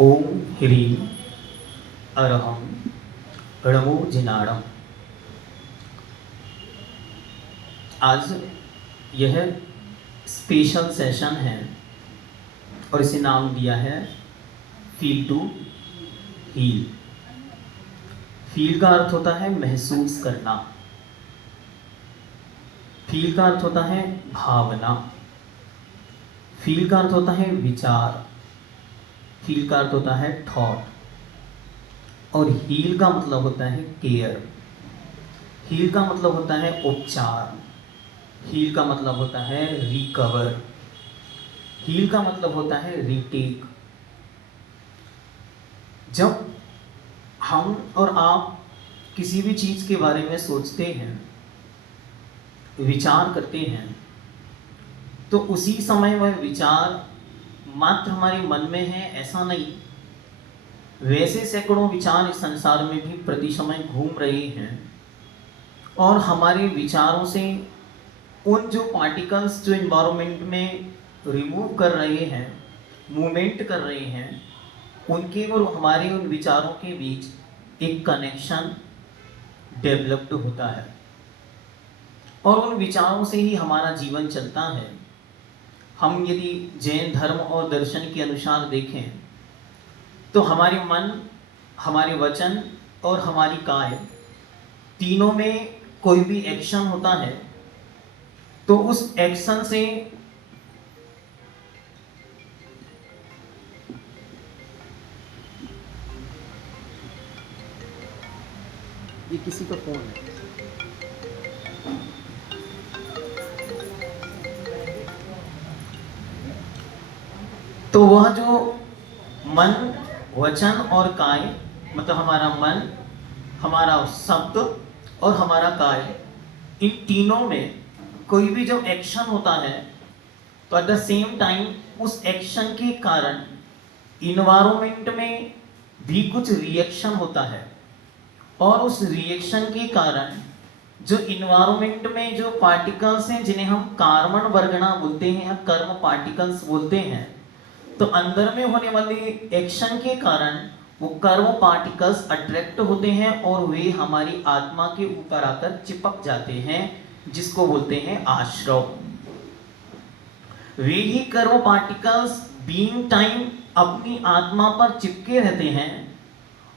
ओम ह्रीं अरहं णमो जिनाणम। आज यह स्पेशल सेशन है और इसे नाम दिया है फील टू हील। फील का अर्थ होता है महसूस करना, फील का अर्थ होता है भावना, फील का अर्थ होता है विचार, फील का अर्थ होता है थॉट और हील का मतलब होता है केयर। हील का मतलब होता है उपचार, हील का मतलब होता है रिकवर, हील का मतलब होता है रीटेक। जब हम और आप किसी भी चीज़ के बारे में सोचते हैं, विचार करते हैं, तो उसी समय वह विचार मात्र हमारे मन में है ऐसा नहीं, वैसे सैकड़ों विचार इस संसार में भी प्रति समय घूम रहे हैं और हमारे विचारों से उन जो पार्टिकल्स जो इन्वायरमेंट में रिमूव कर रहे हैं, मूवमेंट कर रहे हैं, उनके और हमारे उन विचारों के बीच एक कनेक्शन डेवलप्ड होता है और उन विचारों से ही हमारा जीवन चलता है। हम यदि जैन धर्म और दर्शन के अनुसार देखें तो हमारे मन, हमारे वचन और हमारी काया, तीनों में कोई भी एक्शन होता है तो उस एक्शन से ये किसी का फोन है, तो वह जो मन, वचन और काय, मतलब हमारा मन, हमारा शब्द और हमारा काय, इन तीनों में कोई भी जब एक्शन होता है तो एट द सेम टाइम उस एक्शन के कारण इन्वायरमेंट में भी कुछ रिएक्शन होता है और उस रिएक्शन के कारण जो इन्वायरमेंट में जो पार्टिकल्स हैं जिन्हें हम कार्बन वर्गना बोलते हैं या कर्म पार्टिकल्स बोलते हैं, तो अंदर में होने वाले एक्शन के कारण वो कर्म पार्टिकल्स अट्रैक्ट होते हैं और वे हमारी आत्मा के ऊपर आकर चिपक जाते हैं, जिसको बोलते हैं आश्रव। वे ही कर्म पार्टिकल्स बीइंग टाइम अपनी आत्मा पर चिपके रहते हैं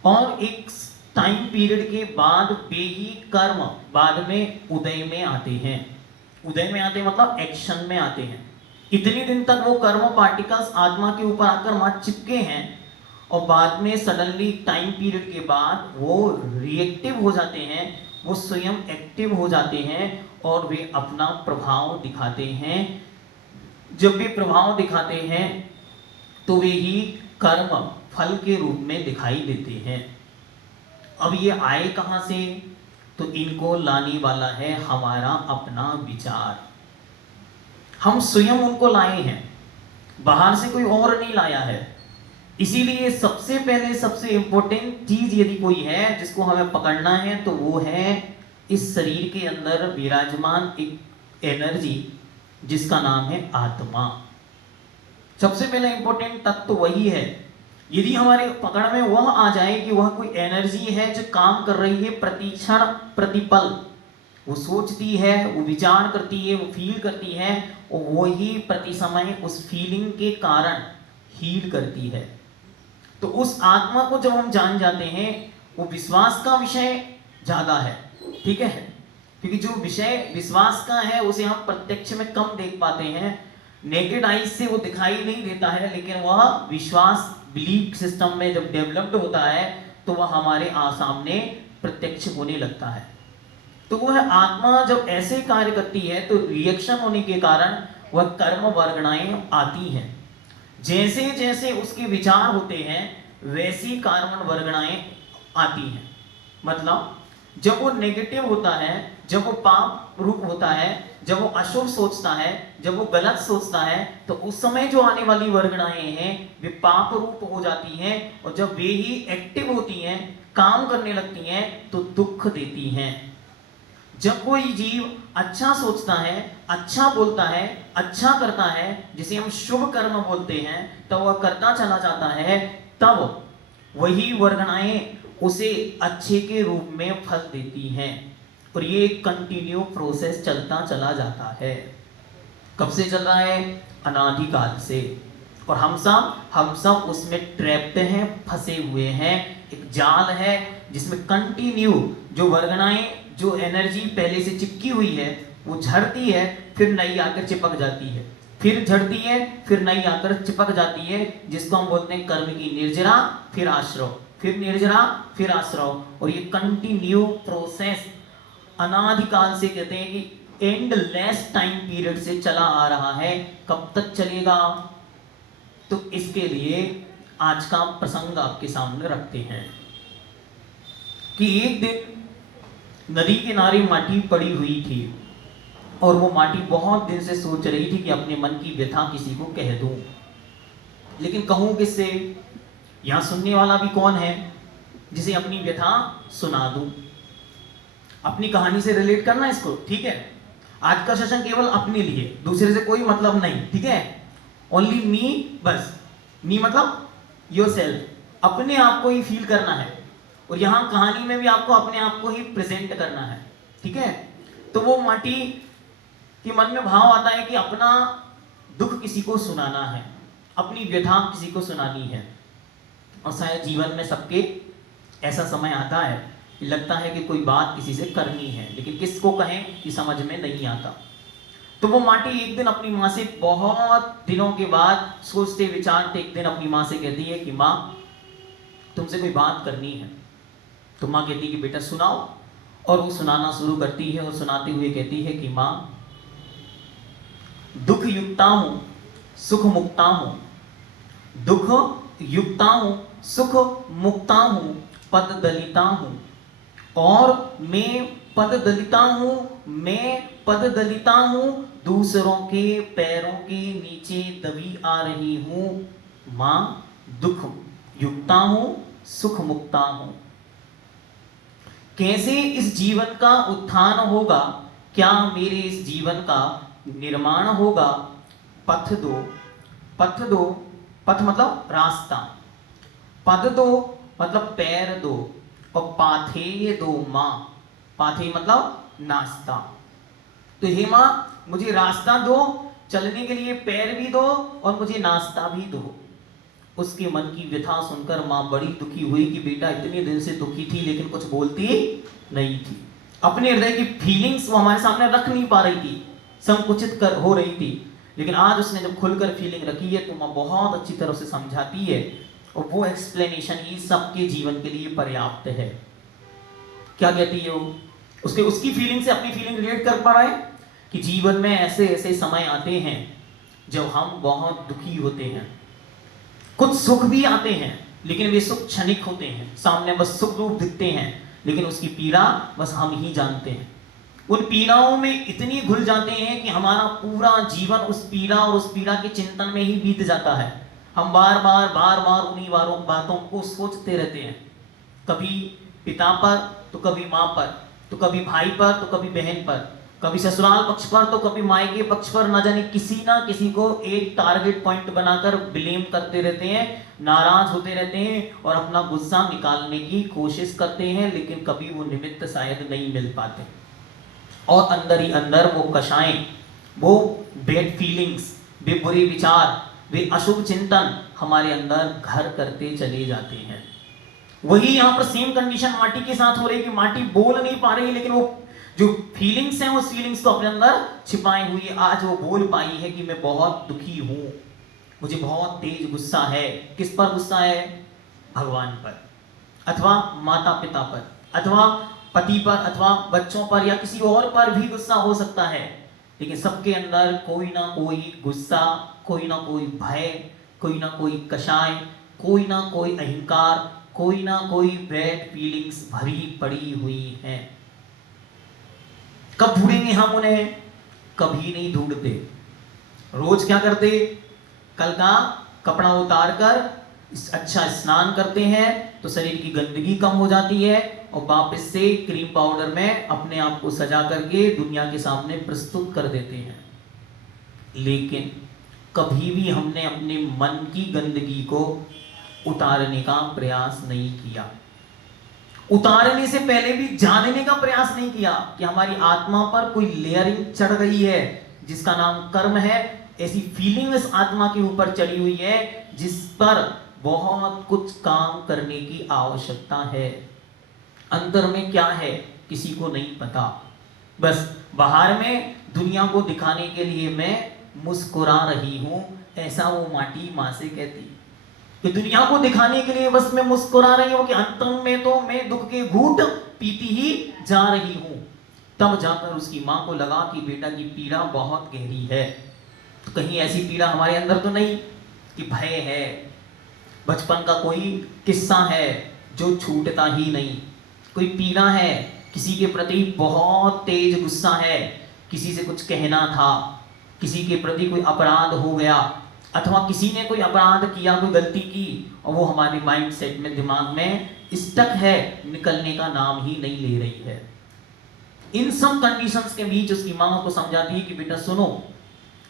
और एक टाइम पीरियड के बाद वे ही कर्म बाद में उदय में आते हैं। उदय में आते मतलब एक्शन में आते हैं। इतने दिन तक वो कर्म पार्टिकल्स आत्मा के ऊपर आकर वहां चिपके हैं और बाद में सडनली टाइम पीरियड के बाद वो रिएक्टिव हो जाते हैं, वो स्वयं एक्टिव हो जाते हैं और वे अपना प्रभाव दिखाते हैं। जब वे प्रभाव दिखाते हैं तो वे ही कर्म फल के रूप में दिखाई देते हैं। अब ये आए कहां से? तो इनको लाने वाला है हमारा अपना विचार। हम स्वयं उनको लाए हैं, बाहर से कोई और नहीं लाया है। इसीलिए सबसे पहले सबसे इंपॉर्टेंट चीज यदि कोई है जिसको हमें पकड़ना है तो वो है इस शरीर के अंदर विराजमान एक एनर्जी जिसका नाम है आत्मा। सबसे पहले इंपॉर्टेंट तत्व तो वही है। यदि हमारे पकड़ में वह आ जाए कि वह कोई एनर्जी है जो काम कर रही है प्रति क्षण प्रतिपल, वो सोचती है, वो विचार करती है, वो फील करती है और वो ही प्रति समय उस फीलिंग के कारण हील करती है। तो उस आत्मा को जब हम जान जाते हैं, वो विश्वास का विषय ज्यादा है, ठीक है, क्योंकि जो विषय विश्वास का है उसे हम प्रत्यक्ष में कम देख पाते हैं, नेकेड आईज से वो दिखाई नहीं देता है, लेकिन वह विश्वास बिलीफ सिस्टम में जब डेवलप्ड होता है तो वह हमारे सामने प्रत्यक्ष होने लगता है। तो वह आत्मा जब ऐसे कार्य करती है तो रिएक्शन होने के कारण वह कर्म वर्गणाएं आती हैं। जैसे जैसे उसके विचार होते हैं वैसी कार्बन वर्गणाएं आती हैं। मतलब जब वो नेगेटिव होता है, जब वो पाप रूप होता है, जब वो अशुभ सोचता है, जब वो गलत सोचता है, तो उस समय जो आने वाली वर्गणाएं हैं वे पाप रूप हो जाती हैं और जब वे ही एक्टिव होती हैं, काम करने लगती हैं, तो दुख देती हैं। जब कोई जीव अच्छा सोचता है, अच्छा बोलता है, अच्छा करता है, जिसे हम शुभ कर्म बोलते हैं, तो वह करता चला जाता है, तब वही वर्गणाएं उसे अच्छे के रूप में फल देती हैं। और ये एक कंटिन्यू प्रोसेस चलता चला जाता है। कब से चल रहा है? अनादिकाल से। और हम सब उसमें ट्रैप्ड हैं, फंसे हुए हैं। एक जाल है जिसमें कंटिन्यू जो वर्गणाएं, जो एनर्जी पहले से चिपकी हुई है वो झड़ती है, फिर नई आकर चिपक जाती है, फिर झड़ती है, फिर नई आकर चिपक जाती है, जिसको हम बोलते हैं कर्म की निर्जरा, फिर आश्रव, फिर निर्जरा, फिर आश्रव। और ये कंटिन्यू प्रोसेस अनादिकाल से, कहते हैं कि एंडलेस टाइम पीरियड से चला आ रहा है। कब तक चलेगा? तो इसके लिए आज का प्रसंग आपके सामने रखते हैं कि एक दिन नदी किनारे माटी पड़ी हुई थी और वो माटी बहुत दिन से सोच रही थी कि अपने मन की व्यथा किसी को कह दूं, लेकिन कहूं किससे? यहां सुनने वाला भी कौन है जिसे अपनी व्यथा सुना दूं? अपनी कहानी से रिलेट करना इसको, ठीक है? आज का सेशन केवल अपने लिए, दूसरे से कोई मतलब नहीं, ठीक है? ओनली मी, बस। मी मतलब योरसेल्फ, अपने आप को ही फील करना है। और यहां कहानी में भी आपको अपने आप को ही प्रेजेंट करना है, ठीक है? तो वो माटी के मन में भाव आता है कि अपना दुख किसी को सुनाना है, अपनी व्यथा किसी को सुनानी है। और शायद जीवन में सबके ऐसा समय आता है कि लगता है कि कोई बात किसी से करनी है, लेकिन किसको कहें कि समझ में नहीं आता। तो वो माटी एक दिन अपनी माँ से बहुत दिनों के बाद सोचते विचारते एक दिन अपनी माँ से कहती है कि माँ, तुमसे कोई बात करनी है। तो माँ कहती है कि बेटा सुनाओ। और वो सुनाना शुरू करती है और सुनाते हुए कहती है कि माँ, दुख युक्ता हूं, सुख मुक्ता हूं, दुख युक्ता हूं, सुख मुक्ता हूं, पद दलिता हूं। और मैं पद दलिता हूं, मैं पद दलिता हूं, दूसरों के पैरों के नीचे दबी आ रही हूं। मां, दुख युक्ता हूं, सुख मुक्ता हूं। कैसे इस जीवन का उत्थान होगा? क्या मेरे इस जीवन का निर्माण होगा? पथ दो, पथ दो, पथ मतलब रास्ता, पद दो मतलब पैर दो, और पाथेय दो मां, पाथेय मतलब नाश्ता। तो हे मां, मुझे रास्ता दो, चलने के लिए पैर भी दो और मुझे नाश्ता भी दो। उसके मन की व्यथा सुनकर मां बड़ी दुखी हुई कि बेटा इतने दिन से दुखी थी लेकिन कुछ बोलती नहीं थी। अपने हृदय की फीलिंग्स वो हमारे सामने रख नहीं पा रही थी, संकुचित कर हो रही थी। लेकिन आज उसने जब खुलकर फीलिंग रखी है तो मां बहुत अच्छी तरह से समझाती है, और वो एक्सप्लेनेशन ही सबके जीवन के लिए पर्याप्त है। क्या कहती है वो? उसकी फीलिंग से अपनी फीलिंग रिलेट कर पा रहा है कि जीवन में ऐसे ऐसे समय आते हैं जब हम बहुत दुखी होते हैं। कुछ सुख भी आते हैं लेकिन वे सुख क्षणिक होते हैं, सामने बस सुख रूप दिखते हैं, लेकिन उसकी पीड़ा बस हम ही जानते हैं। उन पीड़ाओं में इतनी घुल जाते हैं कि हमारा पूरा जीवन उस पीड़ा और उस पीड़ा के चिंतन में ही बीत जाता है। हम बार बार उन्हीं बातों को सोचते रहते हैं, कभी पिता पर तो कभी माँ पर, तो कभी भाई पर तो कभी बहन पर, कभी ससुराल पक्ष पर तो कभी मायके पक्ष पर। न जाने किसी ना किसी को एक टारगेट पॉइंट बनाकर ब्लेम करते रहते हैं, नाराज होते रहते हैं और अपना गुस्सा निकालने की कोशिश करते हैं, लेकिन कभी वो निमित्त शायद नहीं मिल पाते। और अंदर ही अंदर वो कषाएं, वो बैड फीलिंग्स, वे बुरे विचार, वे अशुभ चिंतन हमारे अंदर घर करते चले जाते हैं। वही यहाँ पर सेम कंडीशन माटी के साथ हो रही कि माटी बोल नहीं पा रही, लेकिन वो जो फीलिंग्स हैं उस फीलिंग्स को अपने अंदर छिपाए हुई आज वो बोल पाई है कि मैं बहुत दुखी हूं, मुझे बहुत तेज गुस्सा है। किस पर गुस्सा है? भगवान पर, अथवा माता पिता पर, अथवा पति पर, अथवा बच्चों पर, या किसी और पर भी गुस्सा हो सकता है। लेकिन सबके अंदर कोई ना कोई गुस्सा, कोई ना कोई भय, कोई ना कोई कषाय, कोई ना कोई अहंकार, कोई ना कोई बैड फीलिंग्स भरी पड़ी हुई हैं। कब ढूंढेंगे हम उन्हें? कभी नहीं ढूंढते। रोज क्या करते? कल का कपड़ा उतार कर अच्छा स्नान करते हैं तो शरीर की गंदगी कम हो जाती है, और वापस से क्रीम पाउडर में अपने आप को सजा करके दुनिया के सामने प्रस्तुत कर देते हैं। लेकिन कभी भी हमने अपने मन की गंदगी को उतारने का प्रयास नहीं किया। उतारने से पहले भी जानने का प्रयास नहीं किया कि हमारी आत्मा पर कोई लेयरिंग चढ़ गई है जिसका नाम कर्म है। ऐसी फीलिंग इस आत्मा के ऊपर चढ़ी हुई है जिस पर बहुत कुछ काम करने की आवश्यकता है। अंदर में क्या है किसी को नहीं पता, बस बाहर में दुनिया को दिखाने के लिए मैं मुस्कुरा रही हूं, ऐसा वो माटी माँ से कहती कि दुनिया को दिखाने के लिए बस मैं मुस्कुरा रही हूं कि अंत में तो मैं दुख के घूंट पीती ही जा रही हूं। तब जाकर उसकी माँ को लगा कि बेटा की पीड़ा बहुत गहरी है। तो कहीं ऐसी पीड़ा हमारे अंदर तो नहीं कि भय है, बचपन का कोई किस्सा है जो छूटता ही नहीं, कोई पीड़ा है, किसी के प्रति बहुत तेज गुस्सा है, किसी से कुछ कहना था, किसी के प्रति कोई अपराध हो गया, अथवा किसी ने कोई अपराध किया, कोई गलती की और वो हमारे माइंड सेट में, दिमाग में स्टक है, निकलने का नाम ही नहीं ले रही है। इन सब कंडीशंस के बीच उसकी माँ को समझाती है कि बेटा सुनो,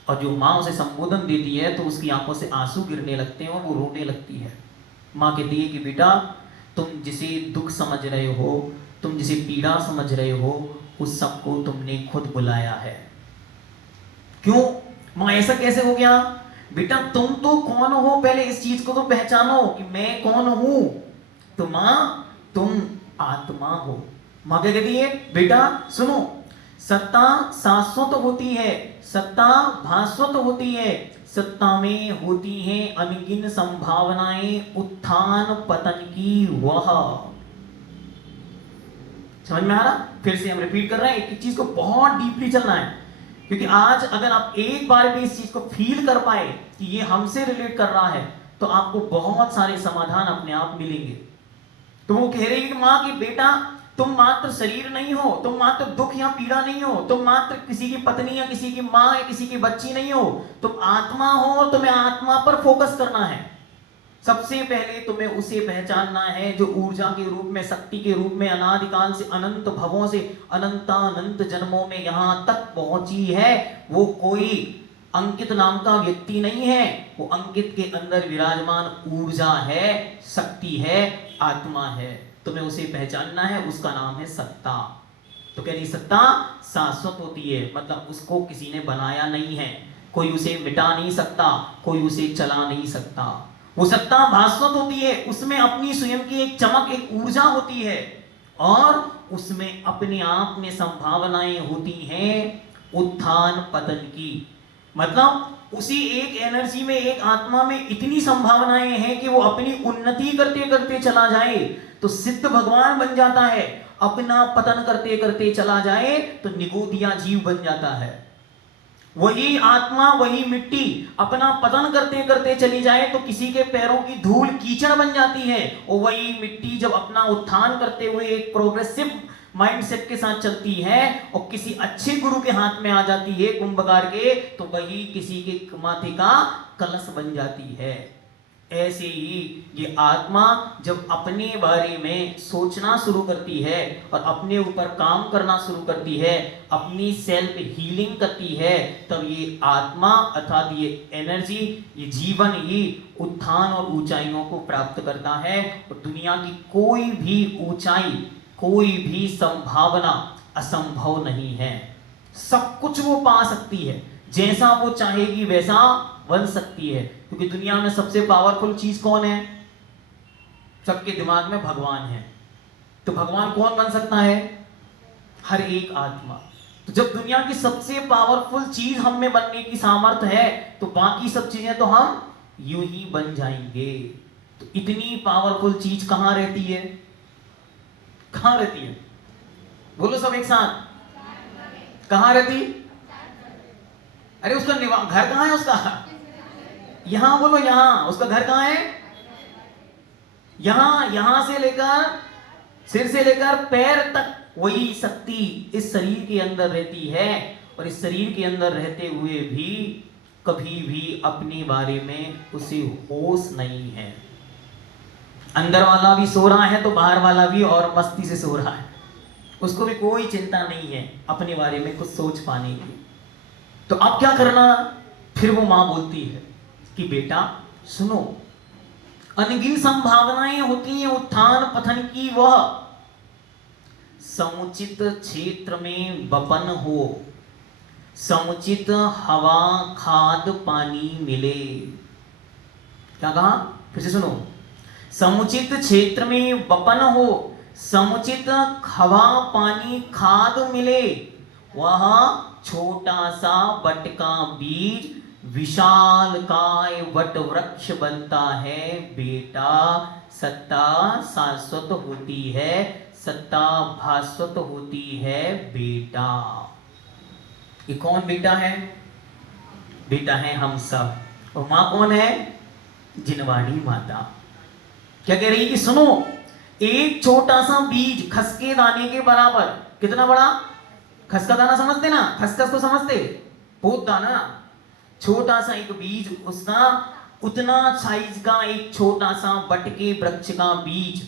और जो माँ उसे संबोधन देती है तो उसकी आंखों से आंसू गिरने लगते हैं और वो रोने लगती है। माँ कहती है कि बेटा तुम जिसे दुख समझ रहे हो, तुम जिसे पीड़ा समझ रहे हो, उस सबको तुमने खुद बुलाया है। क्यों माँ, ऐसा कैसे हो गया? बेटा तुम तो कौन हो, पहले इस चीज को तो पहचानो कि मैं कौन हूं। तो माँ तुम आत्मा हो। माँ क्या कहती है? बेटा सुनो, सत्ता शाश्वत होती है, सत्ता भास्वत होती है, सत्ता में होती है अनगिन संभावनाएं उत्थान पतन की। वह समझ में आ रहा? फिर से हम रिपीट कर रहे हैं, एक चीज को बहुत डीपली चलना है, क्योंकि आज अगर आप एक बार भी इस चीज को फील कर पाए कि ये हमसे रिलेट कर रहा है तो आपको बहुत सारे समाधान अपने आप मिलेंगे। तो वो कह रही है कि माँ कि बेटा तुम मात्र शरीर नहीं हो, तुम मात्र दुख या पीड़ा नहीं हो, तुम मात्र किसी की पत्नी या किसी की माँ या किसी की बच्ची नहीं हो, तुम आत्मा हो। तुम्हें आत्मा पर फोकस करना है। सबसे पहले तुम्हें उसे पहचानना है जो ऊर्जा के रूप में, शक्ति के रूप में अनादिकाल से, अनंत भवों से, अनंतानंत जन्मों में यहां तक पहुंची है। वो कोई अंकित नाम का व्यक्ति नहीं है, वो अंकित के अंदर विराजमान ऊर्जा है, शक्ति है, आत्मा है। तुम्हें उसे पहचानना है, उसका नाम है सत्ता। तो कह रही सत्ता शाश्वत होती है, मतलब उसको किसी ने बनाया नहीं है, कोई उसे मिटा नहीं सकता, कोई उसे चला नहीं सकता। वो सत्ता भास्वत होती है, उसमें अपनी स्वयं की एक चमक, एक ऊर्जा होती है और उसमें अपने आप में संभावनाएं होती हैं उत्थान पतन की। मतलब उसी एक एनर्जी में, एक आत्मा में इतनी संभावनाएं हैं कि वो अपनी उन्नति करते करते चला जाए तो सिद्ध भगवान बन जाता है, अपना पतन करते करते चला जाए तो निगोदिया जीव बन जाता है। वही आत्मा, वही मिट्टी अपना पतन करते करते चली जाए तो किसी के पैरों की धूल कीचड़ बन जाती है, और वही मिट्टी जब अपना उत्थान करते हुए एक प्रोग्रेसिव माइंडसेट के साथ चलती है और किसी अच्छे गुरु के हाथ में आ जाती है, कुंभकार के, तो वही किसी के माथे का कलश बन जाती है। ऐसे ही ये आत्मा जब अपने बारे में सोचना शुरू करती है और अपने ऊपर काम करना शुरू करती है, अपनी सेल्फ हीलिंग करती है, तब ये आत्मा अर्थात ये एनर्जी, ये जीवन ही उत्थान और ऊंचाइयों को प्राप्त करता है। और दुनिया की कोई भी ऊंचाई, कोई भी संभावना असंभव नहीं है। सब कुछ वो पा सकती है, जैसा वो चाहेगी वैसा बन सकती है, क्योंकि दुनिया में सबसे पावरफुल चीज कौन है? सबके दिमाग में भगवान है। तो भगवान कौन बन सकता है? हर एक आत्मा। तो जब दुनिया की सबसे पावरफुल चीज हम में बनने की सामर्थ्य है तो बाकी सब चीजें तो हम यूं ही बन जाएंगे। तो इतनी पावरफुल चीज कहां रहती है? कहां रहती है? बोलो सब एक साथ, कहां रहती? अरे उसका घर कहां है उसका? यहां बोलो, यहां उसका घर कहां है? यहां से लेकर सिर से लेकर पैर तक वही शक्ति इस शरीर के अंदर रहती है। और इस शरीर के अंदर रहते हुए भी कभी भी अपने बारे में उसे होश नहीं है। अंदर वाला भी सो रहा है तो बाहर वाला भी और मस्ती से सो रहा है, उसको भी कोई चिंता नहीं है अपने बारे में कुछ सोच पाने की। तो अब क्या करना? फिर वो मां बोलती है कि बेटा सुनो, अनगिन संभावनाएं होती हैं उत्थान पतन की, वह समुचित क्षेत्र में वपन हो, समुचित हवा खाद पानी मिले। क्या कहा, फिर से सुनो, समुचित क्षेत्र में वपन हो, समुचित हवा पानी खाद मिले, वह छोटा सा वट का बीज विशाल काय वट वृक्ष बनता है बेटा। सत्ता शाश्वत होती है, सत्ता भास्वत होती है बेटा। ये कौन बेटा है? बेटा है हम सब। और माँ कौन है? जिनवाणी माता। क्या कह रही है कि सुनो, एक छोटा सा बीज खसके दाने के बराबर, कितना बड़ा? खसका दाना समझते ना, खसखस को समझते, बहुत दाना, छोटा सा एक बीज, उसका उतना साइज का एक छोटा सा वट के वृक्ष का बीज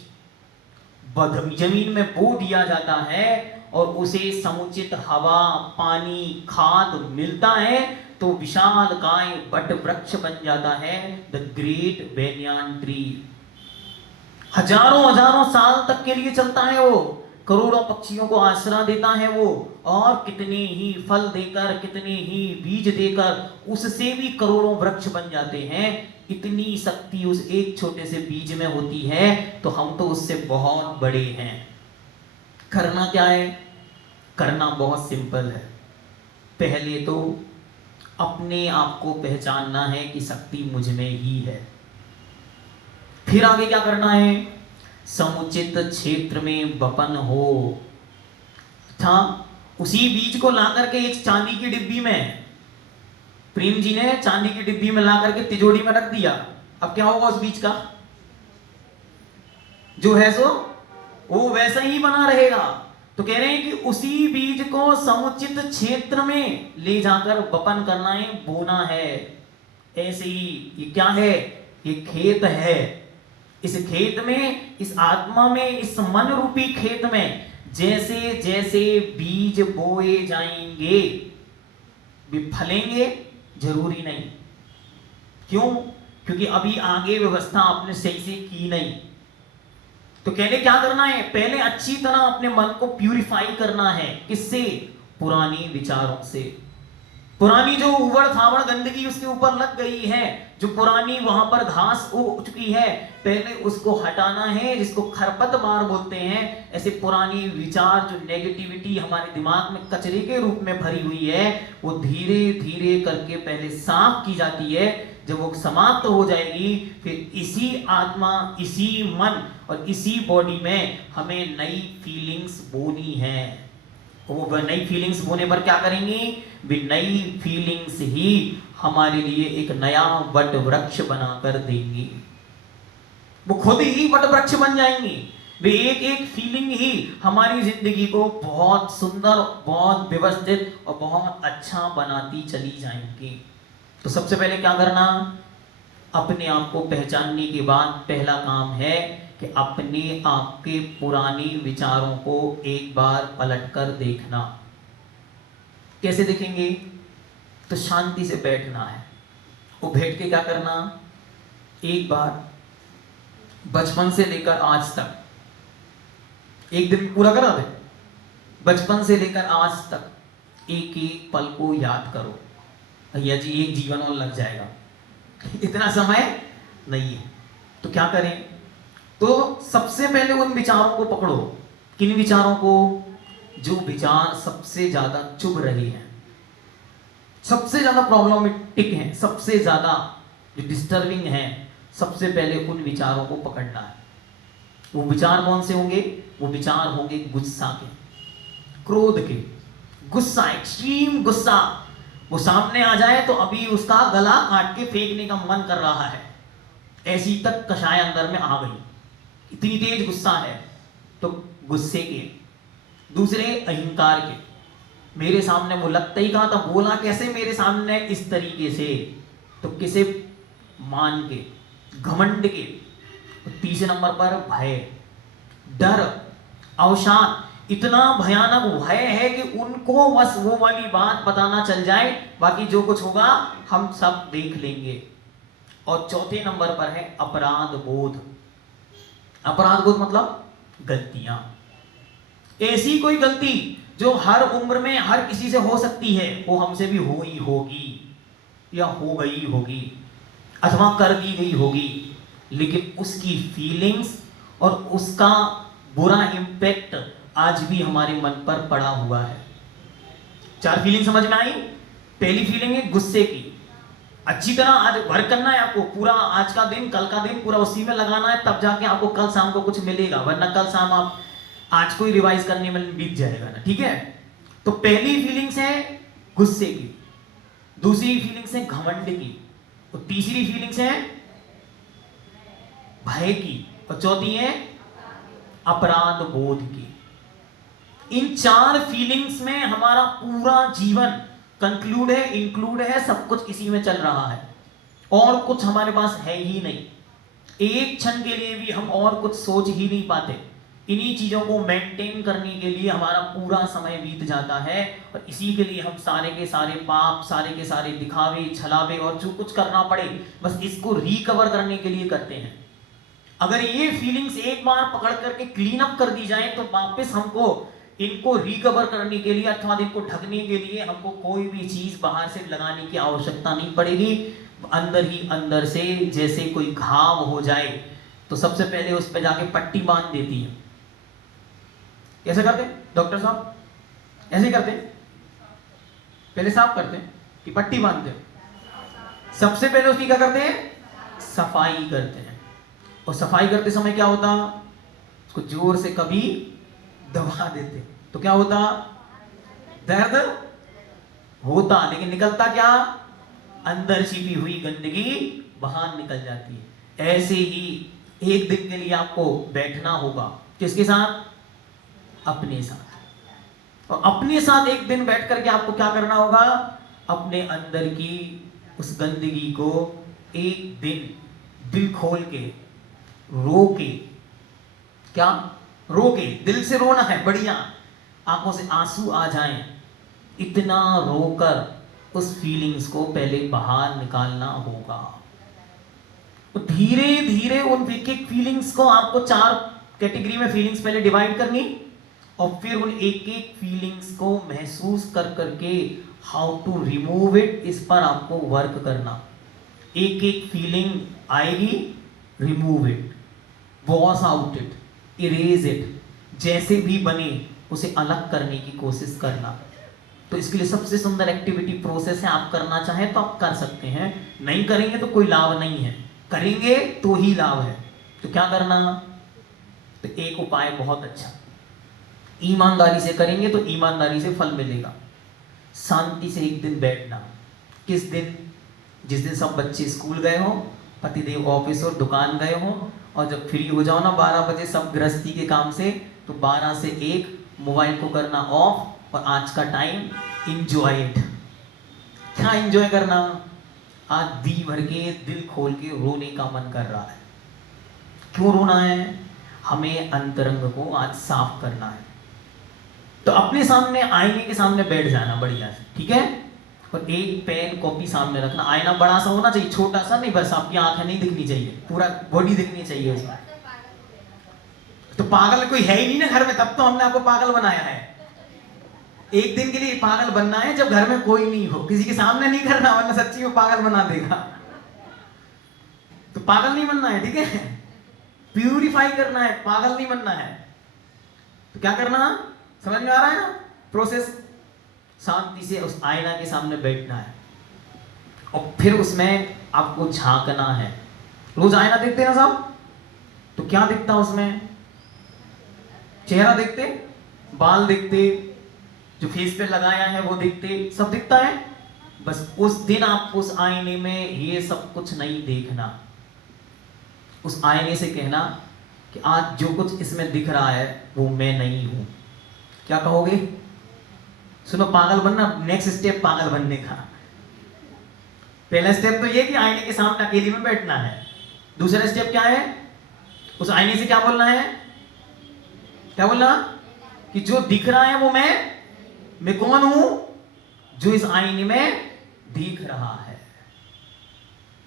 जमीन में बो दिया जाता है और उसे समुचित हवा पानी खाद मिलता है तो विशाल काय वट वृक्ष बन जाता है, द ग्रेट बेनियान ट्री। हजारों हजारों साल तक के लिए चलता है वो, करोड़ों पक्षियों को आश्रय देता है वो, और कितने ही फल देकर, कितने ही बीज देकर उससे भी करोड़ों वृक्ष बन जाते हैं। इतनी शक्ति उस एक छोटे से बीज में होती है, तो हम तो उससे बहुत बड़े हैं। करना क्या है? करना बहुत सिंपल है। पहले तो अपने आप को पहचानना है कि शक्ति मुझ में ही है। फिर आगे क्या करना है? समुचित क्षेत्र में वपन हो। था उसी बीज को ला करके एक चांदी की डिब्बी में, प्रेम जी ने चांदी की डिब्बी में ला करके तिजोरी में रख दिया। अब क्या होगा उस बीज का? जो है सो वो वैसा ही बना रहेगा। तो कह रहे हैं कि उसी बीज को समुचित क्षेत्र में ले जाकर वपन करना है, बोना है। ऐसे ही ये क्या है? ये खेत है। इस खेत में, इस आत्मा में, इस मन रूपी खेत में जैसे जैसे बीज बोए जाएंगे वे फलेंगे? जरूरी नहीं। क्यों? क्योंकि अभी आगे व्यवस्था आपने सही से की नहीं। तो कहने क्या करना है? पहले अच्छी तरह अपने मन को प्यूरिफाई करना है। किससे? पुरानी विचारों से। पुरानी जो उबड़ खाबड़ गंदगी उसके ऊपर लग गई है, जो पुरानी वहां पर घास उग चुकी है, पहले उसको हटाना है, जिसको खरपतवार बोलते हैं। ऐसे पुरानी विचार, जो नेगेटिविटी हमारे दिमाग में कचरे के रूप में भरी हुई है, वो धीरे धीरे करके पहले साफ की जाती है। जब वो समाप्त हो जाएगी, फिर इसी आत्मा, इसी मन और इसी बॉडी में हमें नई फीलिंग्स बोनी है। वो नई फीलिंग्स बोने पर क्या करेंगी? वे नई फीलिंग्स ही हमारे लिए एक नया वट वृक्ष बनाकर देंगी। वो खुद ही वट वृक्ष बन जाएंगी। वे एक एक फीलिंग ही हमारी जिंदगी को बहुत सुंदर, बहुत व्यवस्थित और बहुत अच्छा बनाती चली जाएंगी। तो सबसे पहले क्या करना? अपने आप को पहचानने के बाद पहला काम है कि अपने आप के पुराने विचारों को एक बार पलटकर देखना। कैसे देखेंगे? तो शांति से बैठना है। वो बैठ के क्या करना? एक बार बचपन से लेकर आज तक, एक दिन पूरा करा दे, बचपन से लेकर आज तक एक एक पल को याद करो। भैया जी एक जीवन और लग जाएगा, इतना समय नहीं है। तो क्या करें? तो सबसे पहले उन विचारों को पकड़ो। किन विचारों को? जो विचार सबसे ज्यादा चुभ रहे हैं, सबसे ज्यादा प्रॉब्लमेटिक हैं, सबसे ज्यादा जो डिस्टर्बिंग हैं, सबसे पहले उन विचारों को पकड़ना है। वो विचार कौन से होंगे? वो विचार होंगे गुस्सा के, क्रोध के। गुस्सा, एक्सट्रीम गुस्सा, वो सामने आ जाए तो अभी उसका गला काट के फेंकने का मन कर रहा है, ऐसी तक कषाय अंदर में आ गई, इतनी तेज गुस्सा है। तो गुस्से के। दूसरे अहंकार के, मेरे सामने वो लगता ही कहा था, बोला कैसे मेरे सामने इस तरीके से, तो किसे मान के, घमंड के। तीसरे नंबर पर भय, डर, अवसाद। इतना भयानक भय है कि उनको बस वो वाली बात बताना चल जाए, बाकी जो कुछ होगा हम सब देख लेंगे। और चौथे नंबर पर है अपराध बोध। अपराध बोध मतलब गलतियां, ऐसी कोई गलती जो हर उम्र में हर किसी से हो सकती है, वो हमसे भी हुई होगी या हो गई होगी अथवा कर दी गई होगी, लेकिन उसकी फीलिंग्स और उसका बुरा इम्पैक्ट आज भी हमारे मन पर पड़ा हुआ है। 4 फीलिंग समझ में आई। पहली फीलिंग है गुस्से की। अच्छी तरह आज वर्क करना है आपको, पूरा आज का दिन कल का दिन पूरा उसी में लगाना है, तब जाके आपको कल शाम को कुछ मिलेगा, वरना कल शाम आप आज को ही रिवाइज करने में बीत जाएगा ना। ठीक है, तो पहली फीलिंग्स है गुस्से की, दूसरी फीलिंग्स है घमंड की, और तीसरी फीलिंग्स है भय की, और चौथी है अपराध बोध की। इन 4 फीलिंग्स में हमारा पूरा जीवन कंक्लूड है, इंक्लूड है, सब कुछ इसी में चल रहा है, और कुछ हमारे पास है ही नहीं। एक क्षण के लिए भी हम और कुछ सोच ही नहीं पाते। इन्हीं चीजों को मेंटेन करने के लिए हमारा पूरा समय बीत जाता है, और इसी के लिए हम सारे के सारे पाप, सारे के सारे दिखावे, छलावे और जो कुछ करना पड़े बस इसको रिकवर करने के लिए करते हैं। अगर ये फीलिंग्स एक बार पकड़ करके क्लीन अप कर दी जाए तो वापस हमको इनको रिकवर करने के लिए अथवा इनको ढकने के लिए हमको कोई भी चीज बाहर से लगाने की आवश्यकता नहीं पड़ेगी। अंदर ही अंदर से जैसे कोई घाव हो जाए तो सबसे पहले उस पर जाके पट्टी बांध देती है। कैसे करते हैं डॉक्टर साहब? ऐसे करते हैं, पहले साफ करते हैं कि पट्टी बांधते हैं, सबसे पहले उसकी क्या करते हैं? सफाई करते हैं। और सफाई करते समय क्या होता? उसको जोर से कभी दबा देते तो क्या होता? दर्द होता, लेकिन निकलता क्या? अंदर छिपी हुई गंदगी बाहर निकल जाती है। ऐसे ही एक दिन के लिए आपको बैठना होगा। किसके साथ? अपने साथ। और अपने साथ एक दिन बैठ करके आपको क्या करना होगा? अपने अंदर की उस गंदगी को एक दिन दिल खोल के रो के, क्या रो के, दिल से रोना है, बढ़िया आंखों से आंसू आ जाएं, इतना रोकर उस फीलिंग्स को पहले बाहर निकालना होगा। तो धीरे धीरे उन एक एक फीलिंग्स को आपको 4 कैटेगरी में फीलिंग्स पहले डिवाइड करनी, और फिर उन एक एक फीलिंग्स को महसूस कर करके हाउ टू रिमूव इट, इस पर आपको वर्क करना। एक एक फीलिंग आएगी, remove it, wash out it, erase it, जैसे भी बने उसे अलग करने की कोशिश करना। तो इसके लिए सबसे सुंदर एक्टिविटी प्रोसेस है। आप करना चाहें तो आप कर सकते हैं, नहीं करेंगे तो कोई लाभ नहीं है, करेंगे तो ही लाभ है। तो क्या करना? तो एक उपाय बहुत अच्छा, ईमानदारी से करेंगे तो ईमानदारी से फल मिलेगा। शांति से एक दिन बैठना। किस दिन? जिस दिन सब बच्चे स्कूल गए हो, पतिदेव ऑफिस और दुकान गए हो, और जब फ्री हो जाओ ना 12 बजे सब गृहस्थी के काम से, तो 12 से 1 मोबाइल को करना ऑफ, और आज का टाइम इंजॉय इट। क्या इंजॉय करना? आज दी भर के दिल खोल के रोने का मन कर रहा है। क्यों रोना है? हमें अंतरंग को आज साफ करना है। तो अपने सामने आईने के सामने बैठ जाना बढ़िया से, ठीक है, और एक पेन कॉपी सामने रखना। आईना बड़ा सा होना चाहिए, छोटा सा नहीं, बस आपकी आंखें नहीं दिखनी चाहिए, पूरा बॉडी दिखनी चाहिए उसमें। तो पागल कोई है ही नहीं ना घर में, तब तो हमने आपको पागल बनाया है। एक दिन के लिए पागल बनना है जब घर में कोई नहीं हो, किसी के सामने नहीं करना, वरना सच्ची में पागल बना देगा। तो पागल नहीं बनना है, ठीक है, प्यूरिफाई करना है, पागल नहीं बनना है। तो क्या करना? समझ में आ रहा है ना प्रोसेस? शांति से उस आईना के सामने बैठना है, और फिर उसमें आपको झांकना है। रोज आईना देखते हैं ना साहब, तो क्या दिखता है उसमें? चेहरा देखते, बाल देखते, जो फेस पे लगाया है वो देखते, सब दिखता है। बस उस दिन आपको उस आईने में ये सब कुछ नहीं देखना। उस आईने से कहना कि आज जो कुछ इसमें दिख रहा है वो मैं नहीं हूं। क्या कहोगे? सुनो, पागल बनना, नेक्स्ट स्टेप पागल बनने का। पहला स्टेप तो ये कि आईने के सामने अकेले में बैठना है। दूसरा स्टेप क्या है? उस आईने से क्या बोलना है? क्या बोलना? कि जो दिख रहा है वो मैं कौन हूं? जो इस आईने में दिख रहा है।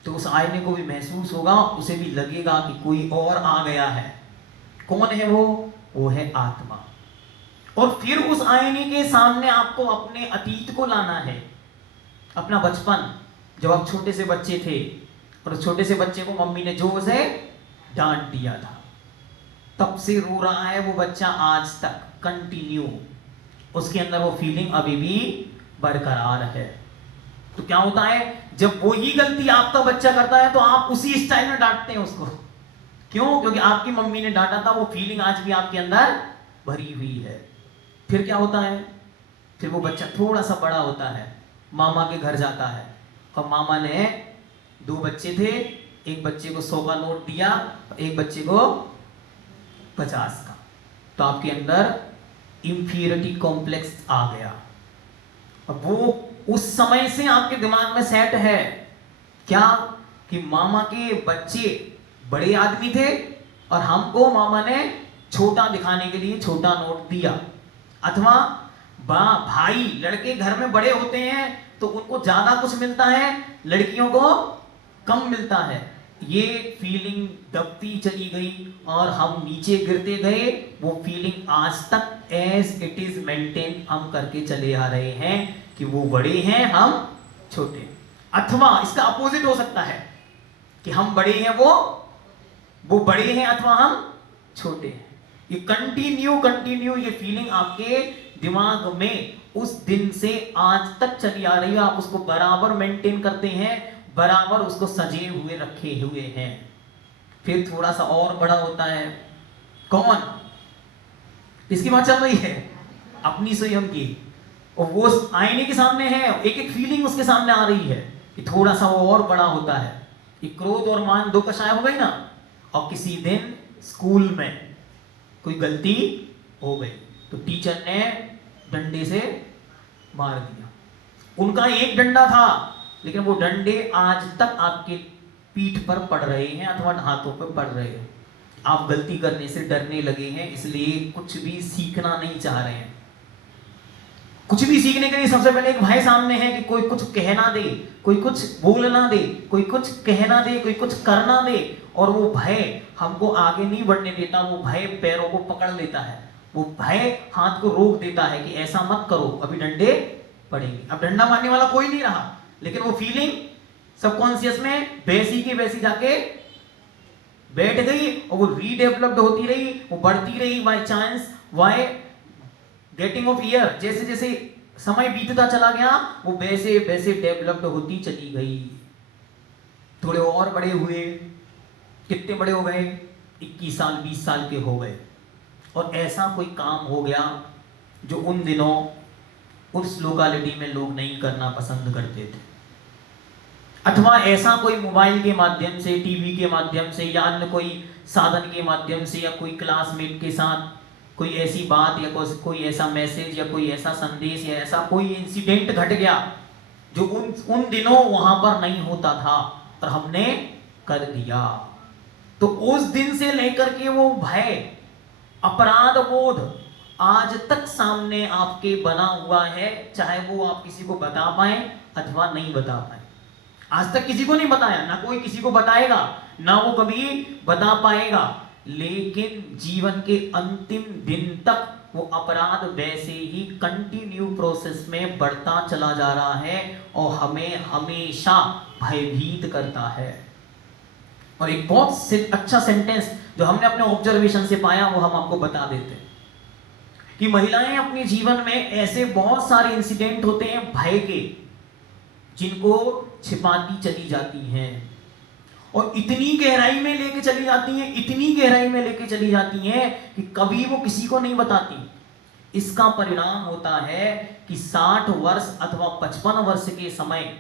तो उस आईने को भी महसूस होगा, उसे भी लगेगा कि कोई और आ गया है। कौन है वो है आत्मा। और फिर उस आईने के सामने आपको अपने अतीत को लाना है, अपना बचपन, जब आप छोटे से बच्चे थे और उस छोटे से बच्चे को मम्मी ने जोर से डांट दिया था, तब से रो रहा है वो बच्चा आज तक कंटिन्यू, उसके अंदर वो फीलिंग अभी भी बरकरार है। तो क्या होता है, जब वही गलती आपका बच्चा करता है तो आप उसी स्टाइल में डांटते हैं उसको। क्यों? क्योंकि आपकी मम्मी ने डांटा था, वो फीलिंग आज भी आपके अंदर भरी हुई है। फिर क्या होता है, फिर वो बच्चा थोड़ा सा बड़ा होता है, मामा के घर जाता है और मामा ने 2 बच्चे थे, एक बच्चे को 100 का नोट दिया, एक बच्चे को 50 का। तो आपके अंदर इंफीरियरिटी कॉम्प्लेक्स आ गया। अब वो उस समय से आपके दिमाग में सेट है क्या, कि मामा के बच्चे बड़े आदमी थे और हमको मामा ने छोटा दिखाने के लिए छोटा नोट दिया। अथवा भाई लड़के घर में बड़े होते हैं तो उनको ज्यादा कुछ मिलता है, लड़कियों को कम मिलता है। ये फीलिंग दबती चली गई और हम नीचे गिरते गए। वो फीलिंग आज तक एज इट इज मेंटेन हम करके चले आ रहे हैं कि वो बड़े हैं, हम छोटे। अथवा इसका अपोजिट हो सकता है कि हम बड़े हैं, वो बड़े हैं, अथवा हम छोटे हैं। ये कंटिन्यू ये फीलिंग आपके दिमाग में उस दिन से आज तक चली आ रही है। आप उसको बराबर मेंटेन करते हैं, बराबर उसको सजे हुए रखे हुए हैं। फिर थोड़ा सा और बड़ा होता है, कौन? इसकी बात चल रही है अपनी स्वयं की, और वो आईने के सामने है, एक एक फीलिंग उसके सामने आ रही है कि थोड़ा सा वो और बड़ा होता है। ये क्रोध और मान 2 कषाय हो गई ना। और किसी दिन स्कूल में कोई गलती हो गई तो टीचर ने डंडे से मार दिया। उनका एक डंडा था, लेकिन वो डंडे आज तक आपके पीठ पर पड़ रहे हैं अथवा हाथों पर पड़ रहे हैं। आप गलती करने से डरने लगे हैं, इसलिए कुछ भी सीखना नहीं चाह रहे हैं। कुछ भी सीखने के लिए सबसे पहले एक भय सामने है कि कोई कुछ कहना दे, कोई कुछ बोलना दे, कोई कुछ कहना दे, कोई कुछ करना दे, और वो भय हमको आगे नहीं बढ़ने देता। वो भय पैरों को पकड़ लेता है, वो भय हाथ को रोक देता है कि ऐसा मत करो, अभी डंडे पड़ेंगे। अब डंडा मारने वाला कोई नहीं रहा, लेकिन वो फीलिंग सबकॉन्शियस में वैसी की वैसी जाके बैठ गई और वो रीडेवलप्ड होती रही, वो बढ़ती रही by chance, by getting off year. जैसे जैसे समय बीतता चला गया वो वैसे वैसे डेवलप्ड होती चली गई। थोड़े और बड़े हुए, कितने बड़े हो गए? 21 साल 20 साल के हो गए, और ऐसा कोई काम हो गया जो उन दिनों उस लोकेलिटी में लोग नहीं करना पसंद करते थे। अथवा ऐसा कोई मोबाइल के माध्यम से, टीवी के माध्यम से, या अन्य कोई साधन के माध्यम से, या कोई क्लासमेट के साथ कोई ऐसी बात या कोई ऐसा मैसेज या कोई ऐसा संदेश या ऐसा कोई इंसिडेंट घट गया जो उन दिनों वहां पर नहीं होता था और हमने कर दिया। तो उस दिन से लेकर के वो भय, अपराध बोध आज तक सामने आपके बना हुआ है, चाहे वो आप किसी को बता पाए अथवा नहीं बता पाए। आज तक किसी को नहीं बताया, ना कोई किसी को बताएगा, ना वो कभी बता पाएगा, लेकिन जीवन के अंतिम दिन तक वो अपराध वैसे ही कंटिन्यू प्रोसेस में बढ़ता चला जा रहा है और हमें हमेशा भयभीत करता है। और एक बहुत अच्छा सेंटेंस जो हमने अपने ऑब्जर्वेशन से पाया वो हम आपको बता देते हैं कि महिलाएं अपने जीवन में ऐसे बहुत सारे इंसिडेंट होते हैं भय के, जिनको छिपाती चली जाती हैं और इतनी गहराई में लेके चली जाती हैं, इतनी गहराई में लेके चली जाती हैं कि कभी वो किसी को नहीं बताती। इसका परिणाम होता है कि 60 वर्ष अथवा 55 वर्ष के समय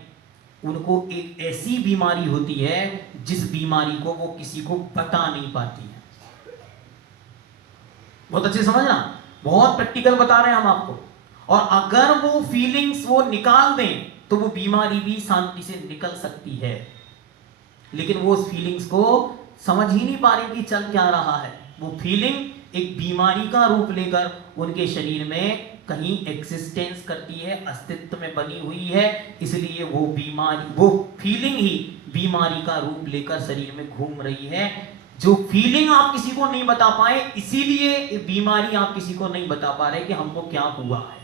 उनको एक ऐसी बीमारी होती है जिस बीमारी को वो किसी को बता नहीं पाती है। बहुत अच्छे समझना, बहुत प्रैक्टिकल बता रहे हैं हम आपको। और अगर वो फीलिंग्स वो निकाल दें तो वो बीमारी भी शांति से निकल सकती है, लेकिन वो उस फीलिंग्स को समझ ही नहीं पा रही कि चल क्या रहा है। वो फीलिंग एक बीमारी का रूप लेकर उनके शरीर में कहीं एग्जिस्टेंस करती है, अस्तित्व में बनी हुई है, इसलिए वो बीमारी, वो फीलिंग ही बीमारी का रूप लेकर शरीर में घूम रही है। जो फीलिंग आप किसी को नहीं बता पाए, इसीलिए बीमारी आप किसी को नहीं बता पा रहे कि हमको क्या हुआ है।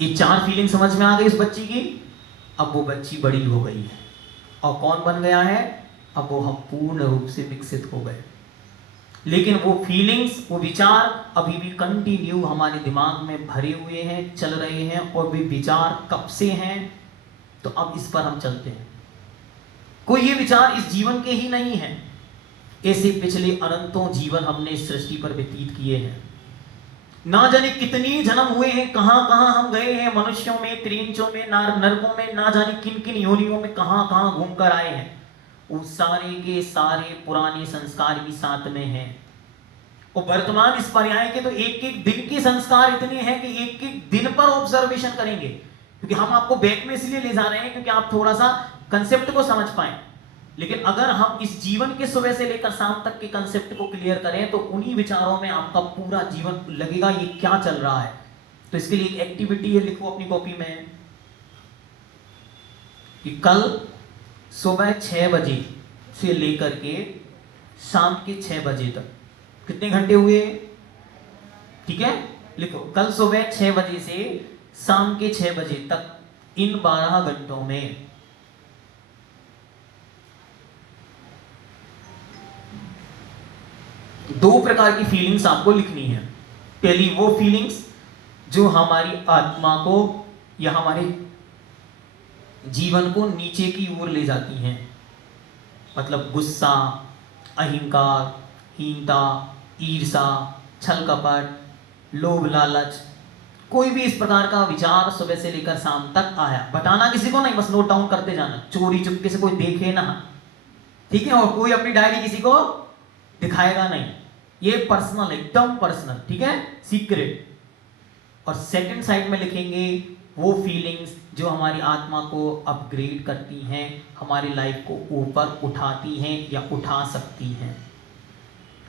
ये 4 फीलिंग समझ में आ गई उस बच्ची की। अब वो बच्ची बड़ी हो गई है और कौन बन गया है, अब वो हम पूर्ण रूप से विकसित हो गए। लेकिन वो फीलिंग्स, वो विचार अभी भी कंटिन्यू हमारे दिमाग में भरे हुए हैं, चल रहे हैं। और वे विचार कब से हैं, तो अब इस पर हम चलते हैं। कोई ये विचार इस जीवन के ही नहीं है, ऐसे पिछले अनंतों जीवन हमने इस सृष्टि पर व्यतीत किए हैं। ना जाने कितनी जन्म हुए हैं, कहां कहां हम गए हैं, मनुष्यों में, त्रिंचों में, नरकों में, ना जाने किन किन योनियों में कहां कहां घूम कर आए हैं। उस सारे के सारे पुराने संस्कार भी साथ में हैं। और वर्तमान इस पर्याय के तो एक एक दिन के संस्कार इतने हैं कि एक एक दिन पर ऑब्जर्वेशन करेंगे। क्योंकि हम आपको बैक में इसलिए ले जा रहे हैं क्योंकि आप थोड़ा सा कंसेप्ट को समझ पाए। लेकिन अगर हम इस जीवन के सुबह से लेकर शाम तक के कंसेप्ट को क्लियर करें तो उन्हीं विचारों में आपका पूरा जीवन लगेगा ये क्या चल रहा है। तो इसके लिए एक एक्टिविटी है, लिखो अपनी कॉपी में कि कल सुबह 6 बजे से लेकर के शाम के 6 बजे तक कितने घंटे हुए, ठीक है, लिखो। कल सुबह 6 बजे से शाम के 6 बजे तक इन 12 घंटों में दो प्रकार की फीलिंग्स आपको लिखनी है। पहली वो फीलिंग्स जो हमारी आत्मा को या हमारे जीवन को नीचे की ओर ले जाती हैं, मतलब गुस्सा, अहंकार, हीनता, ईर्षा, छल कपट, लोभ, लालच, कोई भी इस प्रकार का विचार सुबह से लेकर शाम तक आया, बताना किसी को नहीं, बस नोट डाउन करते जाना, चोरी चुपके से कोई देखे ना, ठीक है। और कोई अपनी डायरी किसी को दिखाएगा नहीं, ये पर्सनल, एकदम पर्सनल, ठीक है, सीक्रेट। और सेकंड साइड में लिखेंगे वो फीलिंग्स जो हमारी आत्मा को अपग्रेड करती हैं, हमारी लाइफ को ऊपर उठाती हैं या उठा सकती हैं।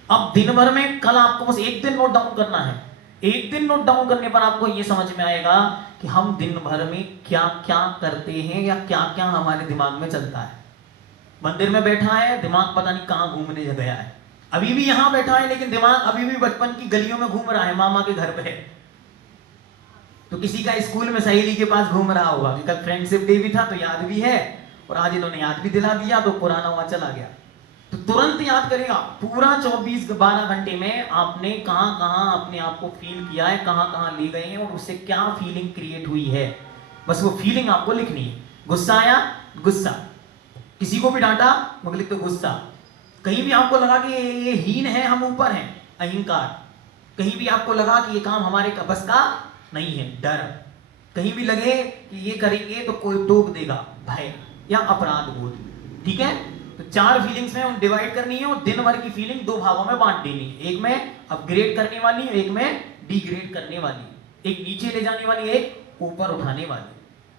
अब दिन भर में कल आपको बस एक दिन नोट डाउन करना है। एक दिन नोट डाउन करने पर आपको ये समझ में आएगा कि हम दिन भर में क्या क्या करते हैं या क्या क्या हमारे दिमाग में चलता है। मंदिर में बैठा है, दिमाग पता नहीं कहां घूमने गया है, अभी भी यहां बैठा है लेकिन दिमाग अभी भी बचपन की गलियों में घूम रहा है, मामा के घर पे। तो किसी का स्कूल में सहेली के पास घूम रहा होगा कि कल फ्रेंडशिप डे भी था तो याद भी है, और आज इन्होंने याद भी दिला दिया तो पुराना हुआ चला गया। तो तुरंत याद करेगा, पूरा 12 घंटे में आपने कहां कहां अपने आप को फील किया है, कहां कहां ले गए हैं और उससे क्या फीलिंग क्रिएट हुई है, बस वो फीलिंग आपको लिखनी है। गुस्सा आया, गुस्सा, किसी को भी डांटा, मगर लिख दो गुस्सा। कहीं भी आपको लगा कि ये हीन है, हम ऊपर हैं, अहंकार। कहीं भी आपको लगा कि ये काम हमारे बस का नहीं है, डर। कहीं भी लगे कि ये करेंगे तो कोई टोक देगा, भय या अपराध बोध, ठीक है। तो 4 फीलिंग्स में डिवाइड करनी है और दिन भर की फीलिंग 2 भागों में बांट देनी है। एक में अपग्रेड करने वाली, एक में डिग्रेड करने वाली, एक नीचे ले जाने वाली, एक ऊपर उठाने वाली,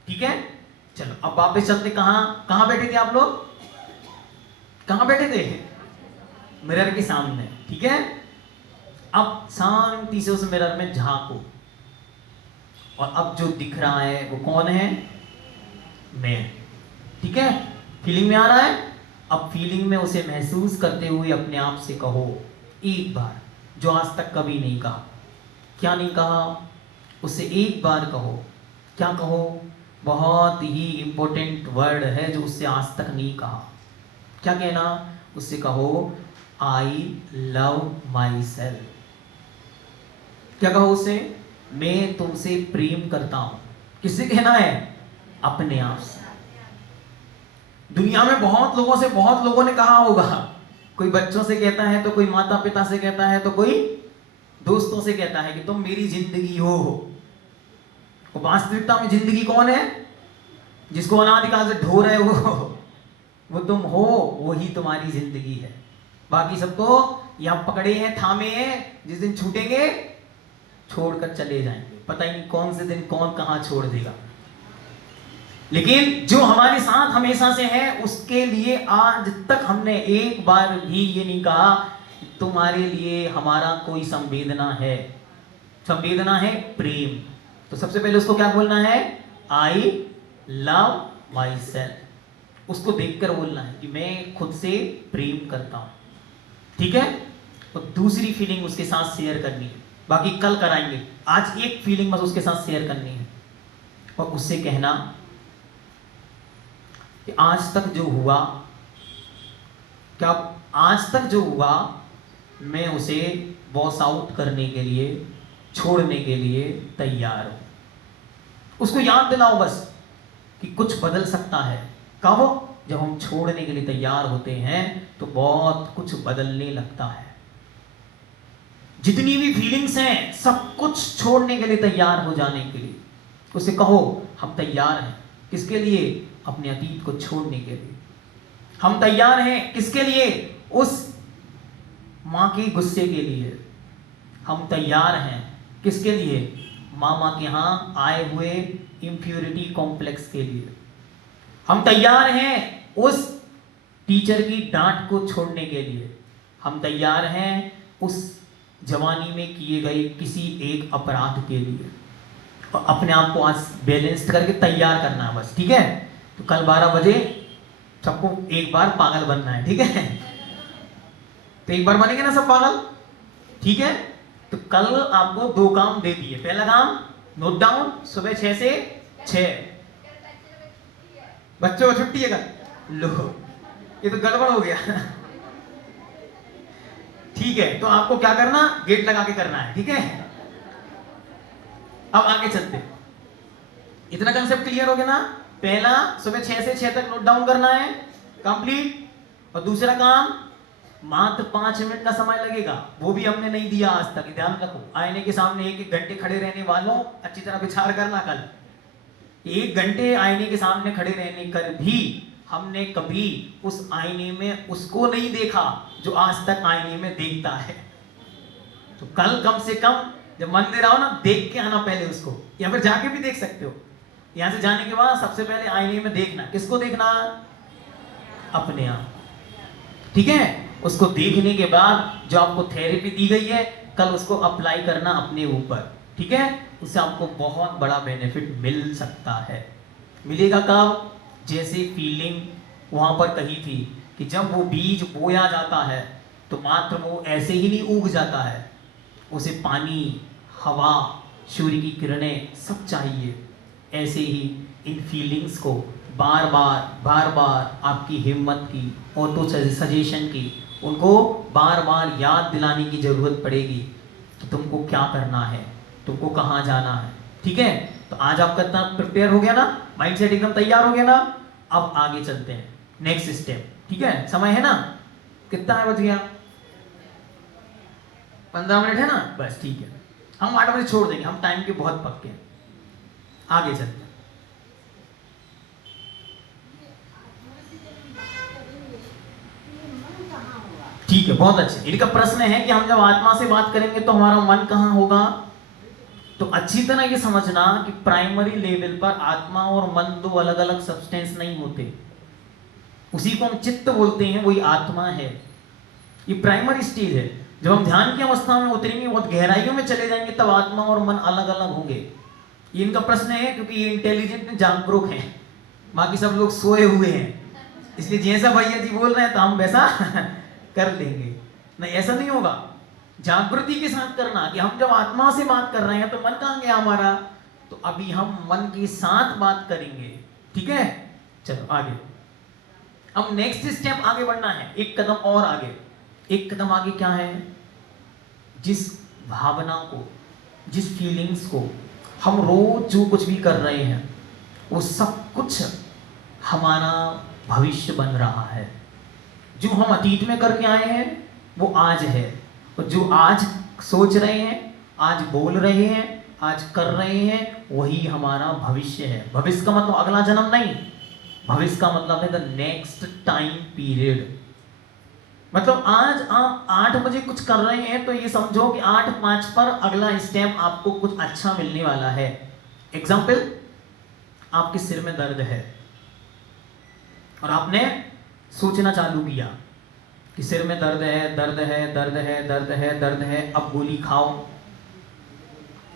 ठीक है। चलो अब वापस चलते, कहां बैठे थे आप लोग, कहां बैठे थे, मिरर के सामने, ठीक है। अब शांति से उस मिरर में झांको और अब जो दिख रहा है वो कौन है, मैं, ठीक है। फीलिंग में आ रहा है, अब फीलिंग में उसे महसूस करते हुए अपने आप से कहो एक बार जो आज तक कभी नहीं कहा। क्या नहीं कहा, उसे एक बार कहो। क्या कहो, बहुत ही इंपॉर्टेंट वर्ड है जो उससे आज तक नहीं कहा। क्या कहना, उससे कहो आई लव माई सेल्फ। क्या कहो उसे, मैं तुमसे प्रेम करता हूं। किससे कहना है, अपने आप से। दुनिया में बहुत लोगों ने कहा होगा, कोई बच्चों से कहता है तो कोई माता पिता से कहता है तो कोई दोस्तों से कहता है कि तुम मेरी जिंदगी हो। और वास्तविकता में जिंदगी कौन है, जिसको अनादिकाल से ढो रहे हो वो तुम हो, वही तुम्हारी जिंदगी है। बाकी सब तो यहां पकड़े हैं, थामे हैं, जिस दिन छूटेंगे छोड़कर चले जाएंगे, पता ही नहीं कौन से दिन कौन कहां छोड़ देगा। लेकिन जो हमारे साथ हमेशा से है उसके लिए आज तक हमने एक बार भी ये नहीं कहा तुम्हारे लिए हमारा कोई संवेदना है। संवेदना है प्रेम। तो सबसे पहले उसको क्या बोलना है, आई लव माई सेल्फ। उसको देखकर बोलना है कि मैं खुद से प्रेम करता हूं, ठीक है। और दूसरी फीलिंग उसके साथ शेयर करनी है, बाकी कल कराएंगे, आज एक फीलिंग बस उसके साथ शेयर करनी है और उससे कहना कि आज तक जो हुआ, क्या आज तक जो हुआ मैं उसे वॉश आउट करने के लिए, छोड़ने के लिए तैयार हूं। उसको याद दिलाओ बस कि कुछ बदल सकता है। कब? जब हम छोड़ने के लिए तैयार होते हैं तो बहुत कुछ बदलने लगता है। जितनी भी फीलिंग्स हैं सब कुछ छोड़ने के लिए तैयार हो जाने के लिए उसे कहो हम तैयार हैं। किसके लिए? अपने अतीत को छोड़ने के लिए। हम तैयार हैं किसके लिए? उस मां के गुस्से के लिए। हम तैयार हैं किसके लिए? मामा के यहां आए हुए इंप्योरिटी कॉम्प्लेक्स के लिए। हम तैयार हैं उस टीचर की डांट को छोड़ने के लिए। हम तैयार हैं उस जवानी में किए गए किसी एक अपराध के लिए। और अपने आप को आज बैलेंस्ड करके तैयार करना है बस, ठीक है। तो कल 12 बजे सबको एक बार पागल बनना है, ठीक है। तो एक बार बनेंगे ना सब पागल, ठीक है। तो कल आपको 2 काम दे दिए। पहला काम नोट डाउन, सुबह 6 से 6 बच्चों को छुट्टी है कल। लो ये तो गड़बड़ हो गया। ठीक है, तो आपको क्या करना, गेट लगा के करना है, ठीक है। अब आगे चलते, इतना कंसेप्ट क्लियर हो गया ना। पहला सुबह 6 से 6 तक नोट डाउन करना है, कंप्लीट। और दूसरा काम मात्र 5 मिनट का समय लगेगा, वो भी हमने नहीं दिया आज तक, ध्यान रखो। आईने के सामने 1-1 घंटे खड़े रहने वालों अच्छी तरह विचार करना। कल 1 घंटे आईने के सामने खड़े रहने कर भी हमने कभी उस आईने में उसको नहीं देखा जो आज तक आईने में देखता है। तो कल कम से कम जब मंदिर आओ ना, देख के आना पहले उसको, या फिर जाके भी देख सकते हो। यहां से जाने के बाद सबसे पहले आईने में देखना। किसको देखना? अपने आप, ठीक है। उसको देखने के बाद जो आपको थेरेपी दी गई है कल उसको अप्लाई करना अपने ऊपर, ठीक है। उससे आपको बहुत बड़ा बेनिफिट मिल सकता है। मिलेगा कब? जैसे फीलिंग वहां पर कही थी कि जब वो बीज बोया जाता है तो मात्र वो ऐसे ही नहीं उग जाता है, उसे पानी, हवा, सूर्य की किरणें सब चाहिए। ऐसे ही इन फीलिंग्स को बार बार आपकी हिम्मत की और तो सजेशन की, उनको बार बार याद दिलाने की जरूरत पड़ेगी कि तुमको क्या करना है, तुमको कहाँ जाना है, ठीक है। तो आज आपका इतना प्रिपेयर हो गया ना, माइंडसेट एकदम तैयार हो गया ना। अब आगे चलते हैं नेक्स्ट स्टेप, ठीक है। समय है ना, कितना बज गया? 15 मिनट है ना, बस ठीक है। हम 8 बजे छोड़ देंगे, हम टाइम के बहुत पक्के हैं। आगे चलते हैं। ठीक है, बहुत अच्छे। इनका प्रश्न है कि हम जब आत्मा से बात करेंगे तो हमारा मन कहाँ होगा। तो अच्छी तरह ये समझना कि प्राइमरी लेवल पर आत्मा और मन 2 अलग अलग सब्सटेंस नहीं होते। उसी को हम चित्त बोलते हैं, वही आत्मा है। ये प्राइमरी स्टेज है। जब हम ध्यान की अवस्था में उतरेंगे, बहुत गहराइयों में चले जाएंगे, तब आत्मा और मन अलग अलग होंगे। ये इनका प्रश्न है क्योंकि ये इंटेलिजेंट जागरूक हैं, बाकी सब लोग सोए हुए हैं। इसलिए जैसा भैया जी बोल रहे हैं तो हम वैसा कर लेंगे। नहीं, ऐसा नहीं होगा। जागृति के साथ करना कि हम जब आत्मा से बात कर रहे हैं तो मन कहाँ गया हमारा, तो अभी हम मन के साथ बात करेंगे, ठीक है। चलो आगे, अब नेक्स्ट स्टेप आगे बढ़ना है, एक कदम और आगे। एक कदम आगे क्या है? जिस भावना को, जिस फीलिंग्स को हम रोज जो कुछ भी कर रहे हैं वो सब कुछ हमारा भविष्य बन रहा है। जो हम अतीत में करके आए हैं वो आज है, और जो आज सोच रहे हैं, आज बोल रहे हैं, आज कर रहे हैं, वही हमारा भविष्य है। भविष्य का मतलब अगला जन्म नहीं, भविष्य का मतलब है द नेक्स्ट टाइम पीरियड। मतलब आज आप 8 बजे कुछ कर रहे हैं तो ये समझो कि 8:05 पर अगला स्टेप आपको कुछ अच्छा मिलने वाला है। एग्जाम्पल, आपके सिर में दर्द है और आपने सोचना चालू किया कि सिर में दर्द है, दर्द है, दर्द है, दर्द है, दर्द है, अब गोली खाओ।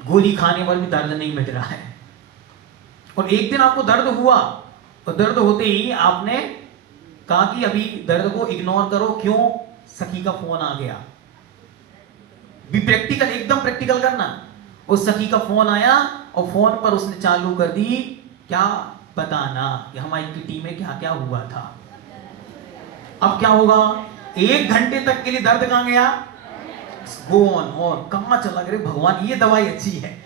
गोली खाने पर भी दर्द नहीं मिट रहा है, और एक दिन आपको दर्द हुआ और दर्द होते ही आपने कहा कि अभी दर्द को इग्नोर करो, क्यों? सखी का फोन आ गया। भी प्रैक्टिकल, एकदम प्रैक्टिकल करना। उस सखी का फोन आया और फोन पर उसने चालू कर दी, क्या बताना कि हमारी किटी में क्या क्या हुआ था। अब क्या होगा? 1 घंटे तक के लिए दर्द कहां गया? Go on. और कहां चला गया? भगवान ये दवाई अच्छी है,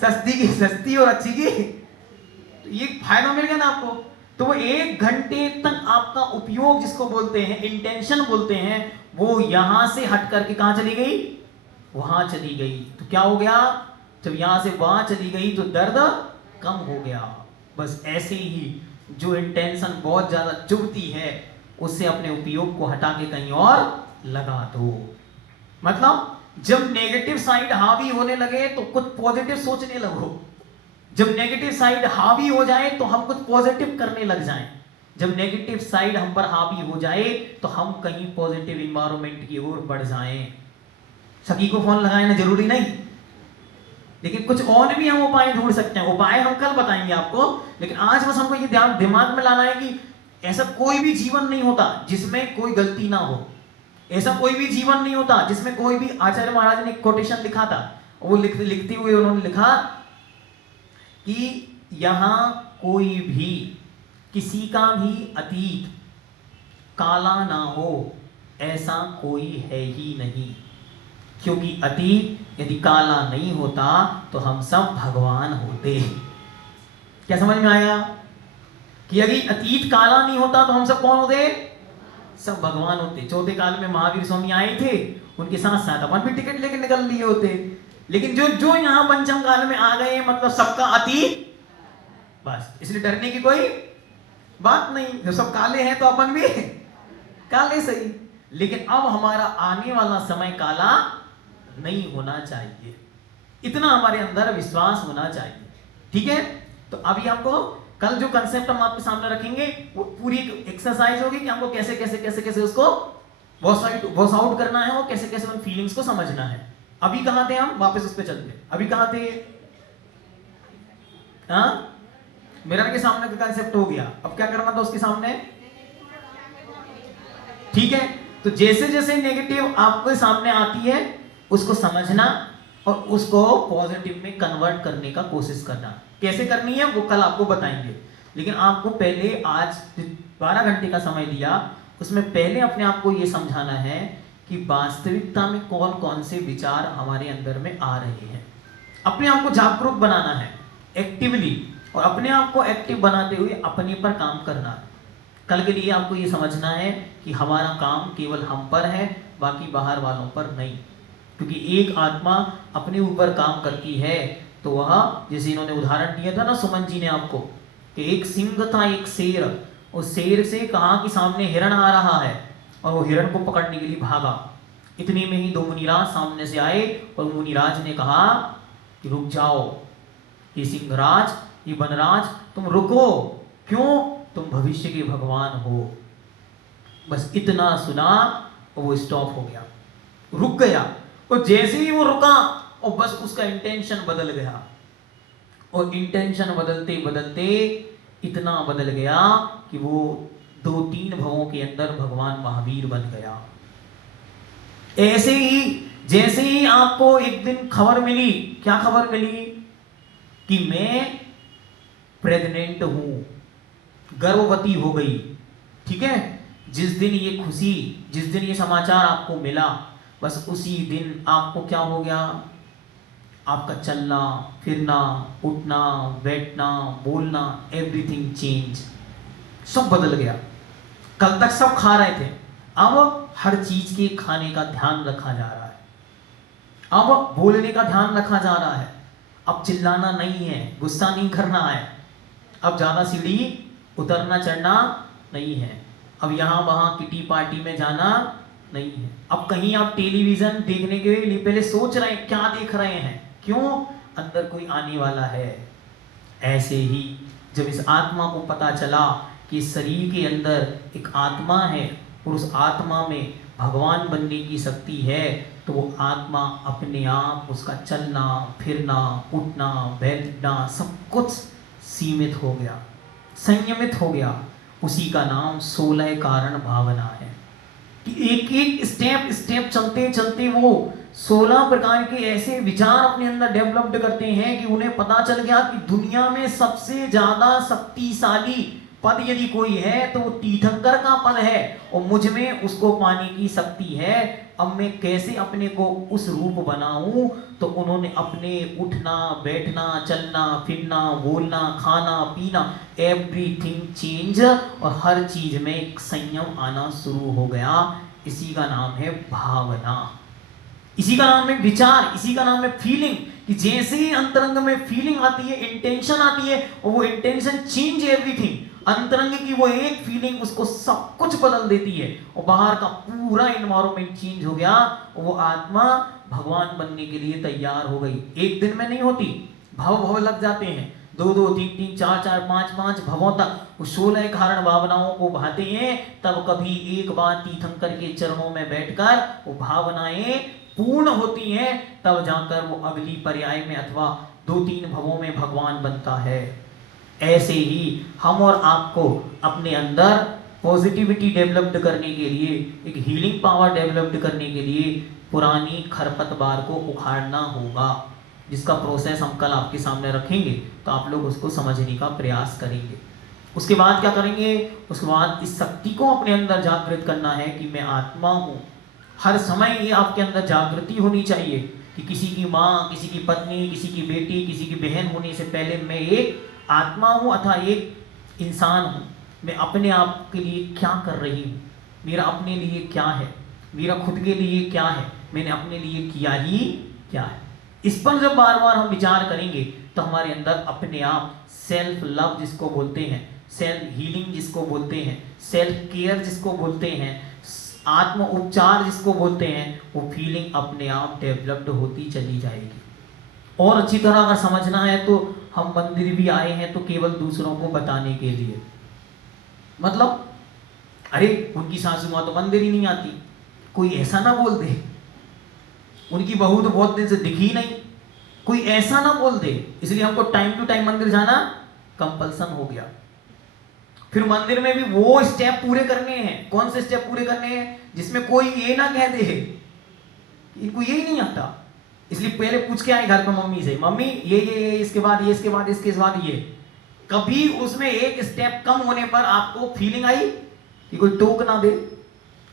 सस्ती की सस्ती और अच्छी की, तो ये फायदा मिल गया ना आपको। तो वो 1 घंटे तक आपका उपयोग जिसको बोलते हैं, इंटेंशन बोलते हैं, वो यहां से हट करके कहां चली गई? वहां चली गई। तो क्या हो गया? जब यहां से वहां चली गई तो दर्द कम हो गया। बस ऐसे ही जो इंटेंशन बहुत ज्यादा चुभती है, उससे अपने उपयोग को हटा के कहीं और लगा दो। मतलब जब नेगेटिव साइड हावी होने लगे तो कुछ पॉजिटिव सोचने लगो। जब नेगेटिव साइड हावी हो जाए तो हम कुछ पॉजिटिव करने लग जाएं। जब नेगेटिव साइड हम पर हावी हो जाए तो हम कहीं पॉजिटिव इन्वायरमेंट की ओर बढ़ जाएं। सखी को फोन लगाना जरूरी नहीं, लेकिन कुछ और भी हम उपाय ढूंढ सकते हैं। उपाय हम कल बताएंगे आपको, लेकिन आज बस हमको ये ध्यान दिमाग में लाना है कि ऐसा कोई भी जीवन नहीं होता जिसमें कोई गलती ना हो। ऐसा कोई भी जीवन नहीं होता जिसमें कोई भी, आचार्य महाराज ने एक कोटेशन लिखा था, वो लिखते हुए उन्होंने लिखा कि यहां कोई भी किसी का भी अतीत काला ना हो, ऐसा कोई है ही नहीं। क्योंकि अतीत यदि काला नहीं होता तो हम सब भगवान होते। क्या समझ में आया? कि यदि अतीत काला नहीं होता तो हम सब कौन होते? सब भगवान होते। चौथे काल में महावीर स्वामी आए थे, उनके साथ साथ अपन भी टिकट लेके निकल लिए होते। लेकिन जो जो यहाँ पंचम काल में आ गए, मतलब सबका अतीत, बस इसलिए डरने की कोई बात नहीं। जब सब काले हैं तो अपन भी काले सही। लेकिन अब हमारा आने वाला समय काला नहीं होना चाहिए, इतना हमारे अंदर विश्वास होना चाहिए। ठीक है? तो अभी आपको कल जो कंसेप्ट हम आपके सामने रखेंगे वो पूरी एक्सरसाइज होगी कि हमको कैसे कैसे कैसे कैसे उसको वॉश आउट करना है और कैसे कैसे उन फीलिंग्स को समझना है। अभी कहां थे हम? वापस उस पे चलते। अभी कहां थे? हाँ, मिरर के सामने का कंसेप्ट हो गया। अब क्या करना था उसके सामने? ठीक है, तो जैसे जैसे नेगेटिव आपके सामने आती है उसको समझना और उसको पॉजिटिव में कन्वर्ट करने का कोशिश करना। कैसे करनी है वो कल आपको बताएंगे, लेकिन आपको पहले आज 12 घंटे का समय दिया, उसमें पहले अपने आप को ये समझाना है कि वास्तविकता में कौन कौन से विचार हमारे अंदर में आ रहे हैं। अपने आप को जागरूक बनाना है एक्टिवली, और अपने आप को एक्टिव बनाते हुए अपने पर काम करना। कल के लिए आपको ये समझना है कि हमारा काम केवल हम पर है, बाकी बाहर वालों पर नहीं। क्योंकि एक आत्मा अपने ऊपर काम करती है तो वह, जैसे इन्होंने उदाहरण दिया था ना सुमन जी ने आपको, कि एक सिंह था एक शेर, उस शेर से कहा कि सामने हिरण आ रहा है और वो हिरण को पकड़ने के लिए भागा। इतने में ही 2 मुनिराज सामने से आए और मुनिराज ने कहा कि रुक जाओ, ये सिंहराज, ये वनराज, तुम रुको। क्यों? तुम भविष्य के भगवान हो। बस इतना सुना और वो स्टॉप हो गया, रुक गया। और जैसे ही वो रुका और बस उसका इंटेंशन बदल गया, और इंटेंशन बदलते बदलते इतना बदल गया कि वो 2-3 भवों के अंदर भगवान महावीर बन गया। ऐसे ही जैसे ही आपको एक दिन खबर मिली, क्या खबर मिली? कि मैं प्रेग्नेंट हूं, गर्भवती हो गई। ठीक है? जिस दिन ये खुशी, जिस दिन ये समाचार आपको मिला, बस उसी दिन आपको क्या हो गया? आपका चलना फिरना, उठना बैठना, बोलना, एवरीथिंग चेंज, सब बदल गया। कल तक सब खा रहे थे, अब हर चीज के खाने का ध्यान रखा जा रहा है, अब बोलने का ध्यान रखा जा रहा है। अब चिल्लाना नहीं है, गुस्सा नहीं करना है, अब ज्यादा सीढ़ी उतरना चढ़ना नहीं है, अब यहां वहां किटी पार्टी में जाना नहीं है। अब कहीं आप टेलीविजन देखने के लिए पहले सोच रहे हैं क्या देख रहे हैं, क्यों? अंदर कोई आने वाला है। ऐसे ही जब इस आत्मा को पता चला कि इस शरीर के अंदर एक आत्मा है और उस आत्मा में भगवान बनने की शक्ति है, तो वो आत्मा अपने आप, उसका चलना फिरना, उठना बैठना सब कुछ सीमित हो गया, संयमित हो गया। उसी का नाम 16 कारण भावना है। कि एक एक स्टेप स्टेप चलते चलते वो 16 प्रकार के ऐसे विचार अपने अंदर डेवलप्ड करते हैं कि उन्हें पता चल गया कि दुनिया में सबसे ज्यादा शक्तिशाली पद यदि कोई है तो वो तीर्थंकर का पद है, और मुझ में उसको पाने की शक्ति है। अब मैं कैसे अपने को उस रूप बनाऊं? तो उन्होंने अपने उठना बैठना चलना फिरना बोलना खाना पीना एवरीथिंग चेंज, और हर चीज में एक संयम आना शुरू हो गया। इसी का नाम है भावना, इसी का नाम है विचार, इसी का नाम है फीलिंग। कि जैसे ही अंतरंग में फीलिंग आती है, इंटेंशन आती है, और वो इंटेंशन चेंज एवरीथिंग। अंतरंग की वो एक फीलिंग उसको सब कुछ बदल देती है, और बाहर का पूरा एनवायरनमेंट चेंज हो गया, और वो आत्मा भगवान बनने के लिए तैयार हो गई। एक दिन में नहीं होती, भव भव लग जाते हैं, 2-2 3-3 4-4 5-5 भवों तक वो 16 कारण भावनाओं को भाते हैं। तब कभी एक बार तीर्थंकर के चरणों में बैठकर वो भावनाएं पूर्ण होती हैं, तब जाकर वो अगली पर्याय में अथवा 2-3 भवों में भगवान बनता है। ऐसे ही हम और आपको अपने अंदर पॉजिटिविटी डेवलप्ड करने के लिए, एक हीलिंग पावर डेवलप्ड करने के लिए पुरानी खरपतवार को उखाड़ना होगा, जिसका प्रोसेस हम कल आपके सामने रखेंगे, तो आप लोग उसको समझने का प्रयास करेंगे। उसके बाद क्या करेंगे? उसके बाद इस शक्ति को अपने अंदर जागृत करना है कि मैं आत्मा हूँ। हर समय ये आपके अंदर जागृति होनी चाहिए कि किसी की माँ, किसी की पत्नी, किसी की बेटी, किसी की बहन होने से पहले मैं एक आत्मा हूँ अथवा एक इंसान हूँ। मैं अपने आप के लिए क्या कर रही हूँ, मेरा अपने लिए क्या है, मेरा खुद के लिए क्या है, मैंने अपने लिए किया ही क्या है। इस पर जब बार बार हम विचार करेंगे तो हमारे अंदर अपने आप सेल्फ लव जिसको बोलते हैं, सेल्फ हीलिंग जिसको बोलते हैं, सेल्फ केयर जिसको बोलते हैं, आत्म उपचार जिसको बोलते हैं, वो फीलिंग अपने आप डेवलप्ड होती चली जाएगी। और अच्छी तरह अगर समझना है तो हम मंदिर भी आए हैं तो केवल दूसरों को बताने के लिए, मतलब अरे उनकी सासू माँ तो मंदिर ही नहीं आती, कोई ऐसा ना बोल दे, उनकी बहू तो बहुत दिन से दिखी नहीं, कोई ऐसा ना बोल दे, इसलिए हमको टाइम टू टाइम मंदिर जाना कंपल्सन हो गया। फिर मंदिर में भी वो स्टेप पूरे करने हैं। कौन से स्टेप पूरे करने हैं? जिसमें कोई ये ना कह दे इनको यही नहीं आता, इसलिए पहले पूछ के आए घर पर मम्मी से, मम्मी ये इसके बाद ये, इसके बाद इसके बाद ये। कभी उसमें एक स्टेप कम होने पर आपको फीलिंग आई कि कोई टोक ना दे,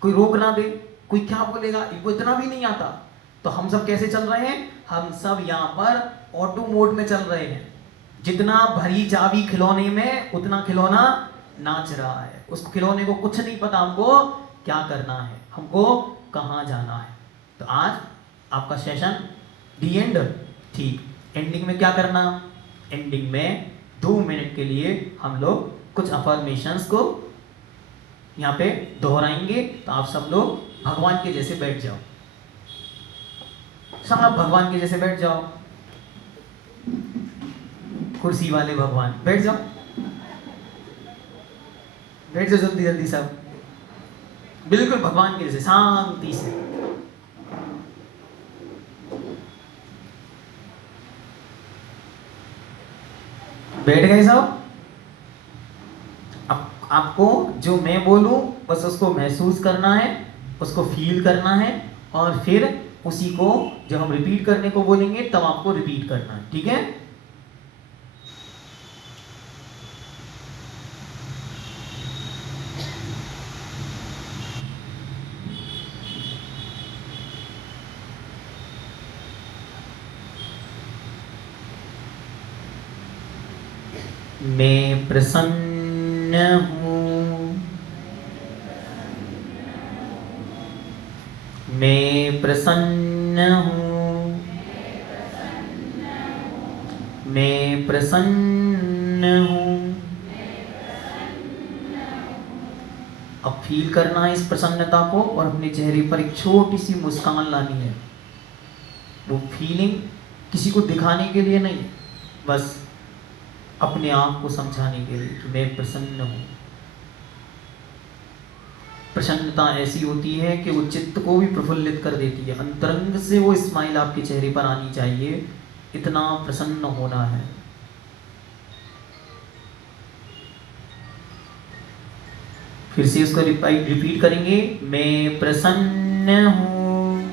कोई रोक ना दे, कोई क्या बोलेगा, इनको इतना भी नहीं आता। तो हम सब कैसे चल रहे हैं? हम सब यहाँ पर ऑटो मोड में चल रहे हैं। जितना भरी चाबी खिलौने में, उतना खिलौना नाच रहा है। उस खिलौने को कुछ नहीं पता हमको क्या करना है, हमको कहाँ जाना है। तो आज आपका सेशन दी एंड, ठीक। एंडिंग में क्या करना? एंडिंग में 2 मिनट के लिए हम लोग कुछ अफर्मेशंस को यहाँ पे दोहराएंगे। तो आप सब लोग भगवान के जैसे बैठ जाओ, सब आप भगवान के जैसे बैठ जाओ, कुर्सी वाले भगवान बैठ जाओ, बैठ जाओ जल्दी जल्दी सब, बिल्कुल भगवान के जैसे शांति से। बैठ गए सब? अब आपको जो मैं बोलूं बस उसको महसूस करना है, उसको फील करना है, और फिर उसी को जब हम रिपीट करने को बोलेंगे तब आपको रिपीट करना है, ठीक है? मैं प्रसन्न हूँ, मैं प्रसन्न हूँ, मैं प्रसन्न हूँ। अब फील करना है इस प्रसन्नता को, और अपने चेहरे पर एक छोटी सी मुस्कान लानी है। वो फीलिंग किसी को दिखाने के लिए नहीं, बस अपने आप को समझाने के लिए कि मैं प्रसन्न हूँ। प्रसन्नता ऐसी होती है कि वो चित्त को भी प्रफुल्लित कर देती है। अंतरंग से वो स्माइल आपके चेहरे पर आनी चाहिए, इतना प्रसन्न होना है। फिर से उसको रिपीट करेंगे। मैं प्रसन्न हूँ,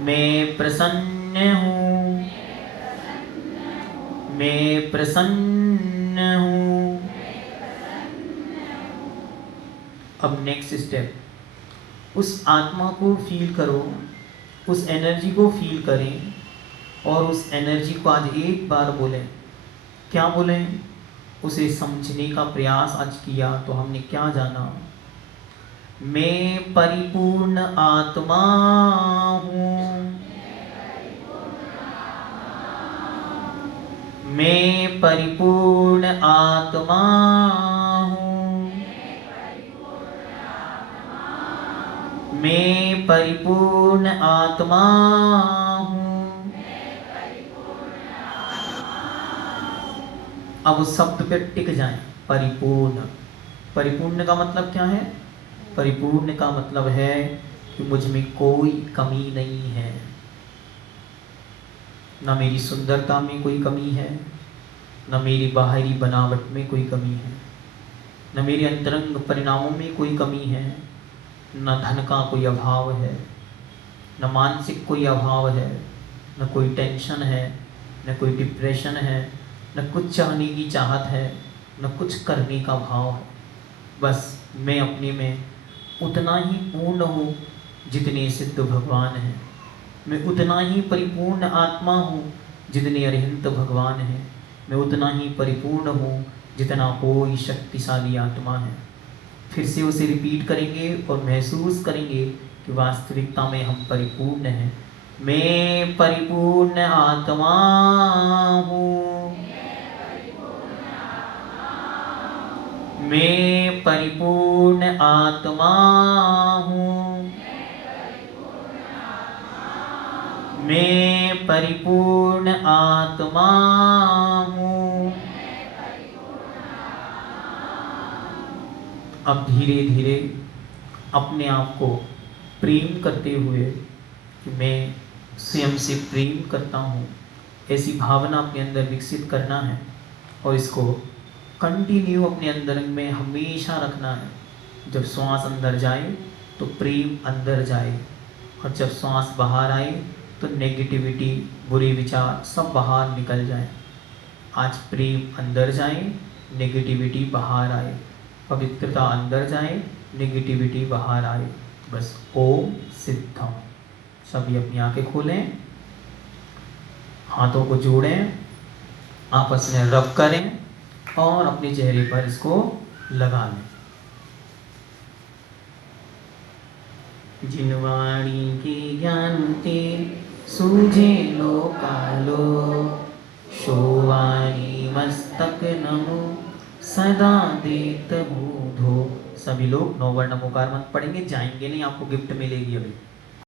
मैं प्रसन्न हूँ, मैं प्रसन्न हूँ। अब नेक्स्ट स्टेप, उस आत्मा को फील करो, उस एनर्जी को फील करें और उस एनर्जी को आज एक बार बोलें। क्या बोलें? उसे समझने का प्रयास आज किया तो हमने क्या जाना? मैं परिपूर्ण आत्मा हूँ, मैं परिपूर्ण आत्मा हूँ, मैं परिपूर्ण आत्मा हूँ। अब उस शब्द पे टिक जाएं, परिपूर्ण। परिपूर्ण का मतलब क्या है? परिपूर्ण का मतलब है कि मुझ में कोई कमी नहीं है, न मेरी सुंदरता में कोई कमी है, न मेरी बाहरी बनावट में कोई कमी है, न मेरे अंतरंग परिणामों में कोई कमी है, न धन का कोई अभाव है, न मानसिक कोई अभाव है, न कोई टेंशन है, न कोई डिप्रेशन है, न कुछ चाहने की चाहत है, न कुछ करने का भाव है। बस मैं अपने में उतना ही पूर्ण हूँ जितने सिद्ध भगवान हैं, मैं उतना ही परिपूर्ण आत्मा हूँ जितने अरिहंत भगवान हैं, मैं उतना ही परिपूर्ण हूँ जितना कोई शक्तिशाली आत्मा है। फिर से उसे रिपीट करेंगे और महसूस करेंगे कि वास्तविकता में हम परिपूर्ण हैं। मैं परिपूर्ण आत्मा हूँ, मैं परिपूर्ण आत्मा हूँ, मैं परिपूर्ण आत्मा हूँ। अब धीरे धीरे अपने आप को प्रेम करते हुए कि मैं स्वयं से प्रेम करता हूँ, ऐसी भावना अपने अंदर विकसित करना है और इसको कंटिन्यू अपने अंदर में हमेशा रखना है। जब श्वास अंदर जाए तो प्रेम अंदर जाए और जब श्वास बाहर आए तो नेगेटिविटी, बुरे विचार सब बाहर निकल जाए। आज प्रेम अंदर जाए, नेगेटिविटी बाहर आए, पवित्रता अंदर जाए, नेगेटिविटी बाहर आए। बस ओम सिद्धम। सभी अपनी आंखें खोलें, हाथों को जोड़ें, आपस में रब करें और अपने चेहरे पर इसको लगा लें। जिनवाणी के ज्ञान ते सूझे लो कालो, शोवाणी मस्तक नमो सदा देत बोधो। सभी लोग 9 बार नमोकार मंत्र पढ़ेंगे, जाएंगे नहीं, आपको गिफ्ट मिलेगी अभी।